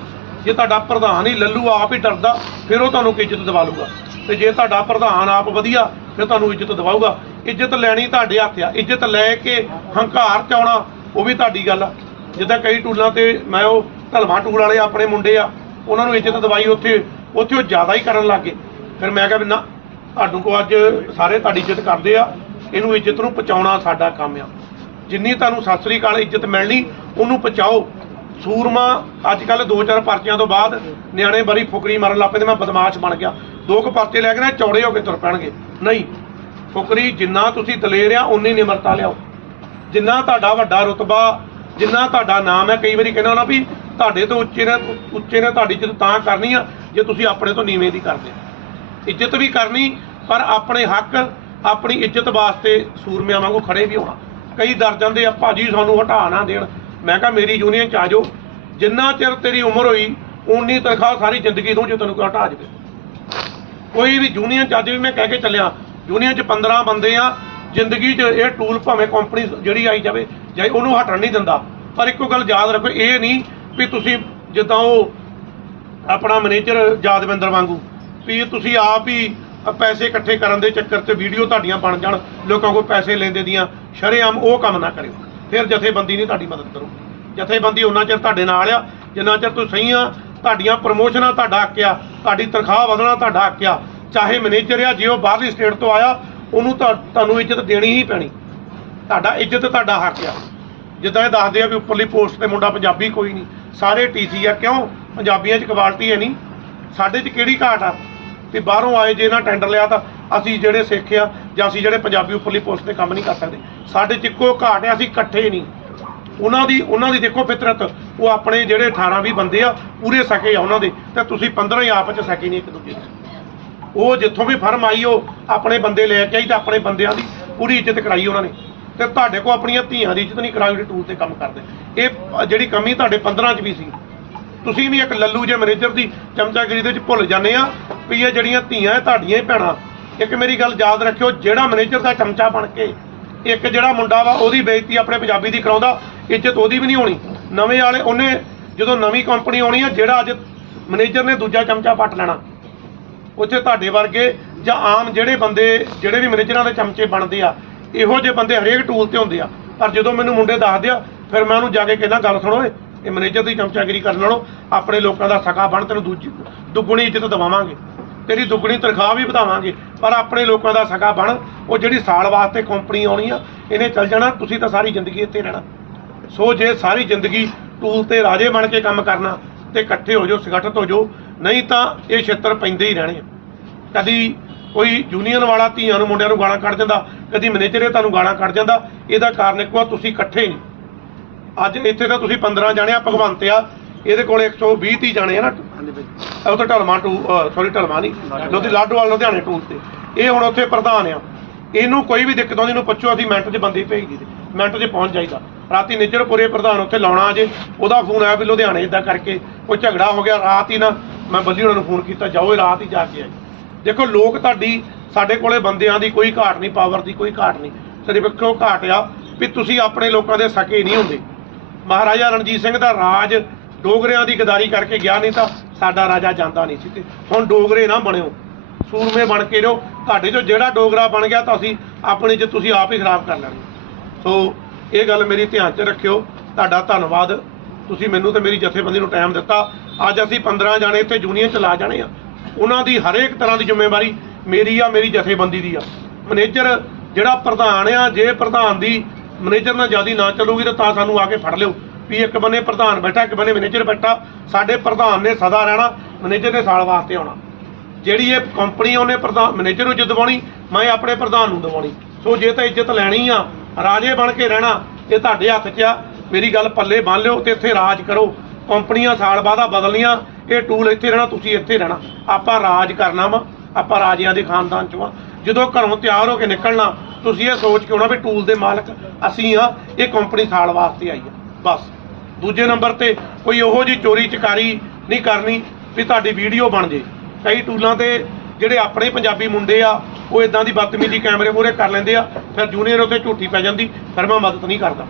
ਜੇ ਤੁਹਾਡਾ ਪ੍ਰਧਾਨ ਹੀ ਲੱਲੂ ਆਪ ਹੀ ਡਰਦਾ, ਫਿਰ ਉਹ ਤੁਹਾਨੂੰ ਇੱਜ਼ਤ ਦਿਵਾ ਲੂਗਾ ਤੇ ਜੇ ਤੁਹਾਡਾ ਪ੍ਰਧਾਨ ਆਪ ਵਧੀਆ, ਫਿਰ ਤੁਹਾਨੂੰ ਇੱਜ਼ਤ ਦਿਵਾਊਗਾ। ਇੱਜ਼ਤ ਲੈਣੀ ਤੁਹਾਡੇ ਹੱਥ ਆ। ਇੱਜ਼ਤ ਲੈ ਕੇ ਹੰਕਾਰ ਚ ਆਉਣਾ ਉਹ ਵੀ ਤੁਹਾਡੀ ਗੱਲ ਆ। ਜਿੱਦਾਂ ਕਈ ਟੂਲਾਂ ਤੇ ਮੈਂ ਉਹ ਧਲਵਾ ਟੂਲ ਵਾਲੇ ਆਪਣੇ ਮੁੰਡੇ ਆ, ਉਹਨਾਂ ਨੂੰ ਇੱਜ਼ਤ ਦਵਾਈ ਉੱਥੇ ਉੱਥੇ ਉਹ ਜ਼ਿਆਦਾ ਹੀ ਕਰਨ ਲੱਗੇ ਫਿਰ ਮੈਂ ਕਿਹਾ ਵੀ ਨਾ, ਤੁਹਾਨੂੰ ਕੋ ਅੱਜ ਸਾਰੇ ਤੁਹਾਡੀ ਇੱਜ਼ਤ ਕਰਦੇ ਆ, ਇਹਨੂੰ ਇੱਜ਼ਤ ਨੂੰ ਪਹੁੰਚਾਉਣਾ ਸਾਡਾ ਕੰਮ ਆ। ਜਿੰਨੀ ਤੁਹਾਨੂੰ ਸਤਿ ਸ੍ਰੀ ਅਕਾਲ ਇੱਜ਼ਤ ਮਿਲਣੀ, ਉਹਨੂੰ ਪਹੁੰਚਾਓ। ਸੂਰਮਾ, ਅੱਜ ਕੱਲ ਦੋ ਚਾਰ ਪਰਚਿਆਂ ਤੋਂ ਬਾਅਦ ਨਿਆਣੇ ਬੜੀ ਫੁਕਰੀ ਮਾਰਨ ਲੱਗ ਪਏ ਤੇ ਮੈਂ ਬਦਮਾਸ਼ ਬਣ ਗਿਆ। ਦੋ ਕੁ ਪਰਚੇ ਲੈ ਕੇ ਨਾ ਚੌੜੇ ਹੋ ਕੇ ਤੁਰ ਪੈਣਗੇ। ਨਹੀਂ, ਫੁਕਰੀ ਜਿੰਨਾ ਤੁਸੀਂ ਦਲੇਰ ਆ ਉਨੀ ਨਿਮਰਤਾ ਲਿਆਓ। ਜਿੰਨਾ ਤੁਹਾਡਾ ਵੱਡਾ ਰੁਤਬਾ, ਜਿੰਨਾ ਤੁਹਾਡਾ ਨਾਮ ਹੈ, ਕਈ ਵਾਰੀ ਕਹਿੰਦਾ ਹੁੰਦਾ ਵੀ ਤੁਹਾਡੇ ਤੋਂ ਉੱਚੇ ਨੇ ਉੱਚੇ ਨੇ ਤੁਹਾਡੀ ਇੱਜ਼ਤ ਤਾਂ ਕਰਨੀ ਆ, ਜੇ ਤੁਸੀਂ ਆਪਣੇ ਤੋਂ ਨੀਵੇਂ ਦੀ ਕਰਦੇ। ਇੱਜ਼ਤ ਵੀ ਕਰਨੀ, ਪਰ ਆਪਣੇ ਹੱਕ, ਆਪਣੀ ਇੱਜ਼ਤ ਵਾਸਤੇ ਸੂਰਮਿਆਂ ਵਾਂਗੂ ਖੜੇ ਵੀ ਹੋਣਾ। ਕਈ ਡਰ ਦੇ ਆ, ਭਾਜੀ ਸਾਨੂੰ ਹਟਾ ਨਾ ਦੇਣ। ਮੈਂ ਕਿਹਾ, ਮੇਰੀ ਯੂਨੀਅਨ ਚ ਆ ਜਾਓ। ਜਿੰਨਾ ਚਿਰ ਤੇਰੀ ਉਮਰ ਹੋਈ ਉਨੀ ਤਨਖਾਹ ਸਾਰੀ ਜ਼ਿੰਦਗੀ ਤੋਂ ਜੇ ਤੈਨੂੰ ਕੋਈ ਹਟਾ ਜਾਵੇ ਕੋਈ ਵੀ ਯੂਨੀਅਨ ਚ ਅੱਜ ਵੀ ਮੈਂ ਕਹਿ ਕੇ ਚੱਲਿਆ ਯੂਨੀਅਨ ਚ 15 ਬੰਦੇ ਆ, ਜ਼ਿੰਦਗੀ 'ਚ ਇਹ ਟੂਲ ਭਾਵੇਂ ਕੰਪਨੀ ਜਿਹੜੀ ਆਈ ਜਾਵੇ ਜਾਈ ਉਹਨੂੰ ਹਟਣ ਨਹੀਂ ਦਿੰਦਾ। ਪਰ ਇੱਕੋ ਗੱਲ ਯਾਦ ਰੱਖੋ, ਇਹ ਨਹੀਂ ਵੀ ਤੁਸੀਂ ਜਿੱਦਾਂ ਉਹ ਆਪਣਾ ਮੈਨੇਜਰ ਯਾਦਵਿੰਦਰ ਵਾਂਗੂ, ਵੀ ਤੁਸੀਂ ਆਪ ਹੀ ਪੈਸੇ ਇਕੱਠੇ ਕਰਨ ਦੇ ਚੱਕਰ 'ਚ ਵੀਡੀਓ ਤੁਹਾਡੀਆਂ ਬਣ ਜਾਣ, ਲੋਕਾਂ ਕੋਲ ਪੈਸੇ ਲੈਂਦੇ ਦੀਆਂ, ਸ਼ਰੇਆਮ ਉਹ ਕੰਮ ਨਾ ਕਰਿਓ। ਫਿਰ ਜਥੇਬੰਦੀ ਨਹੀਂ ਤੁਹਾਡੀ ਮਦਦ ਕਰੂ ਜਥੇਬੰਦੀ ਉਹਨਾਂ ਚਿਰ ਤੁਹਾਡੇ ਨਾਲ ਆ, ਜਿੰਨਾ ਚਿਰ ਤੁਸੀਂ ਸਹੀ ਆ ਤੁਹਾਡੀਆਂ ਪ੍ਰਮੋਸ਼ਨਾਂ ਤੁਹਾਡਾ ਹੱਕ ਆ, ਤੁਹਾਡੀ ਤਨਖਾਹ ਵਧਣਾ ਤੁਹਾਡਾ ਹੱਕ ਆ, ਚਾਹੇ ਮੈਨੇਜਰ ਆ, ਜੇ ਉਹ ਬਾਹਰਲੀ ਸਟੇਟ ਤੋਂ ਆਇਆ, ਉਹਨੂੰ ਤੁਹਾ- ਤੁਹਾਨੂੰ ਇੱਜ਼ਤ ਦੇਣੀ ਹੀ ਪੈਣੀ। ਤੁਹਾਡਾ ਇੱਜ਼ਤ ਤੁਹਾਡਾ ਹੱਕ ਆ। ਜਿੱਦਾਂ ਇਹ ਦੱਸਦੇ ਆ ਵੀ ਉੱਪਰਲੀ ਪੋਸਟ ਤੇ ਮੁੰਡਾ ਪੰਜਾਬੀ ਕੋਈ ਨਹੀਂ। ਸਾਰੇ ਟੀਸੀ ਆ, ਕਿਉਂ? ਪੰਜਾਬੀਆਂ 'ਚ ਕੁਆਲਿਟੀ ਹੈ ਨਹੀਂ। ਸਾਡੇ 'ਚ ਕਿਹੜੀ ਘਾਟ ਆ? ਤੇ ਬਾਹਰੋਂ ਆਏ ਜੇ ਇਹਨਾਂ ਟੈਂਡਰ ਲਿਆ ਤਾਂ ਅਸੀਂ ਜਿਹੜੇ ਸਿੱਖ ਆ ਜਾਂ ਅਸੀਂ ਜਿਹੜੇ ਪੰਜਾਬੀ ਉੱਪਰਲੀ ਪੋਸਟ ਤੇ ਕੰਮ ਨਹੀਂ ਕਰ ਸਕਦੇ। ਸਾਡੇ 'ਚ ਇੱਕੋ ਘਾਟ ਹੈ, ਅਸੀਂ ਇਕੱਠੇ ਨਹੀਂ। ਉਹਨਾਂ ਦੀ ਉਹਨਾਂ ਦੀ ਦੇਖੋ ਫਿਤਰਤ, ਉਹ ਆਪਣੇ ਜਿਹੜੇ 18 20 ਬੰਦੇ ਆ, ਪੂਰੇ ਸਕੇ ਆ ਉਹਨਾਂ ਦੇ, ਤੇ ਤੁਸੀਂ 15 ਹੀ ਆਪਸ 'ਚ ਸਕੇ ਨਹੀਂ ਇੱਕ ਦੂਜੇ ਦੇ। ਉਹ ਜਿੱਥੋਂ ਵੀ ਫਰਮ ਆਈ, ਉਹ ਆਪਣੇ ਬੰਦੇ ਲੈ ਕੇ ਆਈ ਤਾਂ ਆਪਣੇ ਬੰਦਿਆਂ ਦੀ ਪੂਰੀ ਇੱਜ਼ਤ ਕਰਾਈ ਉਹਨਾਂ ਨੇ। ਤੇ ਤੁਹਾਡੇ ਕੋਲ ਆਪਣੀਆਂ ਧੀਆਂ ਦੀ ਇੱਜ਼ਤ ਨਹੀਂ ਕਰਾਈ ਜਿਹੜੇ ਟੂਲ ਤੇ ਕੰਮ ਕਰਦੇ। ਇਹ ਜਿਹੜੀ ਕਮੀ ਤੁਹਾਡੇ 15 ਚ ਵੀ ਸੀ। ਤੁਸੀਂ ਵੀ ਇੱਕ ਲੱਲੂ ਜੇ ਮੈਨੇਜਰ ਦੀ ਚਮਚਾਗਿਰੀ ਦੇ ਵਿੱਚ ਭੁੱਲ ਜਾਂਦੇ ਆ ਵੀ ਇਹ ਜਿਹੜੀਆਂ ਧੀਆਂ ਇਹ ਤੁਹਾਡੀਆਂ ਹੀ ਭੈਣਾਂ। ਇੱਕ ਮੇਰੀ ਗੱਲ ਯਾਦ ਰੱਖਿਓ, ਜਿਹੜਾ ਮੈਨੇਜਰ ਦਾ ਚਮਚਾ ਬਣ ਕੇ ਇੱਕ ਜਿਹੜਾ ਮੁੰਡਾ ਵਾ, ਉਹਦੀ ਬੇਇੱਜ਼ਤੀ ਆਪਣੇ ਪੰਜਾਬੀ ਦੀ ਕਰਾਉਂਦਾ ਇੱਜ਼ਤ ਉਹਦੀ ਵੀ ਨਹੀਂ ਹੋਣੀ। ਨਵੇਂ ਵਾਲੇ ਉਹਨੇ ਜਦੋਂ ਨਵੀਂ ਕੰਪਨੀ ਆਉਣੀ ਆ, ਜਿਹੜਾ ਅੱਜ ਮੈਨੇਜਰ ਨੇ ਦੂਜਾ ਚਮਚਾ ਪੱਟ ਲੈਣਾ। ਉੱਥੇ ਤੁਹਾਡੇ ਵਰਗੇ ਜਾਂ ਆਮ ਜਿਹੜੇ ਬੰਦੇ, ਜਿਹੜੇ ਵੀ ਮੈਨੇਜਰਾਂ ਦੇ ਚਮਚੇ ਬਣਦੇ ਆ, ਇਹੋ ਜਿਹੇ ਬੰਦੇ ਹਰੇਕ ਟੂਲ ਤੇ ਹੁੰਦੇ ਆ। ਪਰ ਜਦੋਂ ਮੈਨੂੰ ਮੁੰਡੇ ਦੱਸਦੇ ਆ, ਫਿਰ ਮੈਂ ਉਹਨੂੰ ਜਾ ਕੇ ਕਹਿੰਦਾ, ਗੱਲ ਸੁਣੋ ਏ ਇਹ ਮੈਨੇਜਰ ਦੀ ਚਮਚਾਗਿਰੀ ਕਰਨ ਨਾਲੋਂ ਆਪਣੇ ਲੋਕਾਂ ਦਾ ਸਕਾ ਬਣ, ਤੈਨੂੰ ਦੂਜੀ ਦੁੱਗਣੀ ਇੱਜ਼ਤ ਦਵਾਵਾਂਗੇ। ਤੇਰੀ ਦੁੱਗਣੀ ਤਨਖਾਹ ਵੀ ਵਧਾਵਾਂਗੇ, ਪਰ ਆਪਣੇ ਲੋਕਾਂ ਦਾ ਸਕਾ ਬਣ, ਉਹ ਜਿਹੜੀ ਸਾਲ ਵਾਸਤੇ ਕੰਪਨੀ ਆਉਣੀ ਆ, ਇਹਨੇ ਚੱਲ ਜਾਣਾ, ਤੁਸੀਂ ਤਾਂ ਸਾਰੀ ਜ਼ਿੰਦਗੀ ਇੱਥੇ ਰਹਿਣਾ। ਸੋ ਜੇ ਸਾਰੀ ਜ਼ਿੰਦਗੀ ਟੂਲ ਤੇ ਰਾਜੇ ਬਣ ਕੇ ਕੰਮ ਕਰਨਾ ਤੇ ਇਕੱਠੇ ਹੋ ਜਾਓ ਸੰਗਠਿਤ ਹੋ ਜਾਓ ਨਹੀਂ ਤਾਂ ਇਹ ਛੇਤਰ ਪੈਂਦੇ ਹੀ ਰਹਿਣੇ ਕਦੀ ਕੋਈ ਯੂਨੀਅਨ ਵਾਲਾ ਧੀਆਂ ਨੂੰ ਮੁੰਡਿਆਂ ਨੂੰ ਗਾਲਾਂ ਕੱਢ ਜਾਂਦਾ ਕਦੀ ਮੈਨੇਜਰ ਇਹ ਤੁਹਾਨੂੰ ਗਾਲਾਂ ਕੱਢ ਜਾਂਦਾ ਇਹਦਾ ਕਾਰਨ ਇੱਕੋ ਆ ਤੁਸੀਂ ਇਕੱਠੇ ਨਹੀਂ। ਅੱਜ ਇੱਥੇ ਤਾਂ ਤੁਸੀਂ 15 ਜਾਣੇ ਆ ਭਗਵੰਤ ਆ ਇਹਦੇ ਕੋਲ 120 30 ਜਾਣੇ ਆ ਨਾ। ਉਹ ਤਾਂ ਢਲਮਾ ਟੂ ਸੌਰੀ ਢਲਮਾ ਨਹੀਂ ਲੋਧੀ ਲਾਡੋਵਾਲ ਲੁਧਿਆਣੇ ਟੂਲ ਤੇ। ਇਹ ਹੁਣ ਉੱਥੇ ਪ੍ਰਧਾਨ ਆ। ਇਹਨੂੰ ਕੋਈ ਵੀ ਦਿੱਕਤ ਆਉਂਦੀ ਨੂੰ ਪੁੱਛੋ ਅਸੀਂ ਮਿੰਟ 'ਚ ਬੰਦੇ ਭੇਜ ਦਈਦੇ ਮਿੰਟ 'ਚ ਪਹੁੰਚ ਜਾਈਦਾ। ਰਾਤੀ ਨਿੱਜਰਪੁਰੇ ਪ੍ਰਧਾਨ ਉੱਥੇ ਲਾਉਣਾ ਜੇ, ਉਹਦਾ ਫੋਨ ਆਇਆ ਵੀ ਲੁਧਿਆਣੇ ਇਦਾਂ ਕਰਕੇ ਕੋਈ ਝਗੜਾ ਹੋ ਗਿਆ, ਰਾਤ ਹੀ ਨਾ ਮੈਂ ਬੱਲੀ ਉਹਨਾਂ ਨੂੰ ਫੋਨ ਕੀਤਾ, ਜਾਓ ਰਾਤ ਹੀ ਜਾ ਕੇ ਆਏ। ਦੇਖੋ ਲੋਕ ਤੁਹਾਡੀ, ਸਾਡੇ ਕੋਲੇ ਬੰਦਿਆਂ ਦੀ ਕੋਈ ਘਾਟ ਨਹੀਂ ਪਾਵਰ ਦੀ ਕੋਈ ਘਾਟ ਨਹੀਂ। ਸਿਰਫ ਇੱਕੋ ਘਾਟ ਆ ਵੀ ਤੁਸੀਂ ਆਪਣੇ ਲੋਕਾਂ ਦੇ ਸਕੇ ਨਹੀਂ ਹੁੰਦੇ। ਮਹਾਰਾਜਾ ਰਣਜੀਤ ਸਿੰਘ ਦਾ ਰਾਜ ਡੋਗਰਿਆਂ ਦੀ ਗਦਾਰੀ ਕਰਕੇ ਗਿਆ ਨਹੀਂ ਤਾਂ ਸਾਡਾ ਰਾਜਾ ਜਾਂਦਾ ਨਹੀਂ ਸੀ ਤੇ ਹੁਣ ਡੋਗਰੇ ਨਾ ਬਣਿਓ। ਸੂਰਮੇ ਬਣ ਕੇ ਰਹੋ। ਤੁਹਾਡੇ ਚੋਂ ਜਿਹੜਾ ਡੋਗਰਾ ਬਣ ਗਿਆ ਤਾਂ ਅਸੀਂ ਆਪਣੇ ਚ ਤੁਸੀਂ ਆਪ ਹੀ ਖਰਾਬ ਕਰ ਲੈਣੀ। ਸੋ ਇਹ ਗੱਲ ਮੇਰੀ ਧਿਆਨ 'ਚ ਰੱਖਿਓ। ਤੁਹਾਡਾ ਧੰਨਵਾਦ। ਤੁਸੀਂ ਮੈਨੂੰ ਤੇ ਮੇਰੀ ਜਥੇਬੰਦੀ ਨੂੰ ਟਾਈਮ ਦਿੱਤਾ। ਅੱਜ ਅਸੀਂ 15 ਜਾਣੇ ਇੱਥੇ ਜੂਨੀਅਰ ਚਲਾ ਜਾਣੇ ਆ। ਉਹਨਾਂ ਦੀ ਹਰੇਕ ਤਰ੍ਹਾਂ ਦੀ ਜ਼ਿੰਮੇਵਾਰੀ ਮੇਰੀ ਆ, ਮੇਰੀ ਜਥੇਬੰਦੀ ਦੀ ਆ। ਮੈਨੇਜਰ ਜਿਹੜਾ ਪ੍ਰਧਾਨ ਆ, ਜੇ ਪ੍ਰਧਾਨ ਦੀ ਮੈਨੇਜਰ ਨਾਲ ਜਿਆਦੀ ਨਾ ਚੱਲੂਗੀ ਤਾਂ ਤਾਂ ਸਾਨੂੰ ਆ ਕੇ ਫੜ ਲਿਓ। ਵੀ ਇੱਕ ਬੰਨੇ ਪ੍ਰਧਾਨ ਬੈਠਾ, ਇੱਕ ਬੰਨੇ ਮੈਨੇਜਰ ਬੈਠਾ। ਸਾਡੇ ਪ੍ਰਧਾਨ ਨੇ ਸਦਾ ਰਹਿਣਾ, ਮੈਨੇਜਰ ਨੇ ਸਾਲ ਵਾਸਤੇ ਆਉਣਾ। ਜਿਹੜੀ ਇਹ ਕੰਪਨੀ ਆ, ਉਹਨੇ ਪ੍ਰਧਾਨ ਮੈਨੇਜਰ ਨੂੰ ਇੱਜ਼ਤ ਦਿਵਾਉਣੀ, ਮੈਂ ਆਪਣੇ ਪ੍ਰਧਾਨ ਨੂੰ ਦਿਵਾਉਣੀ। ਸੋ ਜੇ ਤਾਂ ਇੱਜ਼ਤ ਲੈਣੀ ਆ ਰਾਜੇ ਬਣ ਕੇ ਰਹਿਣਾ, ਇਹ ਤੁਹਾਡੇ ਹੱਥ 'ਚ ਆ। ਮੇਰੀ ਗੱਲ ਪੱਲੇ ਬੰਨ ਲਿਓ ਤੇ ਇੱਥੇ ਰਾਜ ਕਰੋ। ਕੰਪਨੀਆਂ ਸਾਲ ਬਾਅਦ ਆ ਬਦਲੀਆਂ ਇਹ ਟੂਲ ਇੱਥੇ ਰਹਿਣਾ, ਤੁਸੀਂ ਇੱਥੇ ਰਹਿਣਾ। ਆਪਾਂ ਰਾਜ ਕਰਨਾ ਵਾ, ਆਪਾਂ ਰਾਜਿਆਂ ਦੇ ਖਾਨਦਾਨ ਚੋਂ ਆ ਜਦੋਂ ਘਰੋਂ ਤਿਆਰ ਹੋ ਕੇ ਨਿਕਲਣਾ, ਤੁਸੀਂ ਇਹ ਸੋਚ ਕੇ ਆਉਣਾ ਵੀ ਟੂਲ ਦੇ ਮਾਲਕ ਅਸੀਂ ਆ, ਇਹ ਕੰਪਨੀ ਸਾਲ ਵਾਸਤੇ ਆਈ ਆ। ਬਸ। ਦੂਜੇ ਨੰਬਰ ਤੇ ਕੋਈ ਉਹੋ ਜੀ ਚੋਰੀ ਚਕਾਰੀ ਨਹੀਂ ਕਰਨੀ ਵੀ ਤੁਹਾਡੀ ਵੀਡੀਓ ਬਣ ਜੇ। ਕਈ ਟੂਲਾਂ ਤੇ ਜਿਹੜੇ ਆਪਣੇ ਪੰਜਾਬੀ ਮੁੰਡੇ ਆ, ਉਹ ਇਦਾਂ ਦੀ ਬਦਤਮੀਜ਼ੀ ਕੈਮਰੇ ਮੂਹਰੇ ਕਰ ਲੈਂਦੇ ਆ, ਫਿਰ ਜੂਨੀਅਰ ਉੱਥੇ ਝੂਠੀ ਪੈ ਜਾਂਦੀ, ਫਿਰ ਮੈਂ ਮਦਦ ਨਹੀਂ ਕਰਦਾ।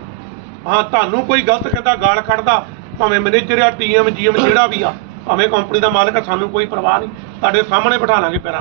ਹਾਂ, ਤੁਹਾਨੂੰ ਕੋਈ ਗਲਤ ਕਹਿੰਦਾ, ਗਾਲ ਕੱਢਦਾ, ਭਾਵੇਂ ਮੈਨੇਜਰ ਆ ਟੀਐਮ ਜੀਐਮ ਜਿਹੜਾ ਵੀ ਆ, ਭਾਵੇਂ ਕੰਪਨੀ ਦਾ ਮਾਲਕ ਆ, ਸਾਨੂੰ ਕੋਈ ਪਰਵਾਹ ਨਹੀਂ। ਤੁਹਾਡੇ ਸਾਹਮਣੇ ਬਿਠਾ ਲਾਂਗੇ ਪੈਰਾਂ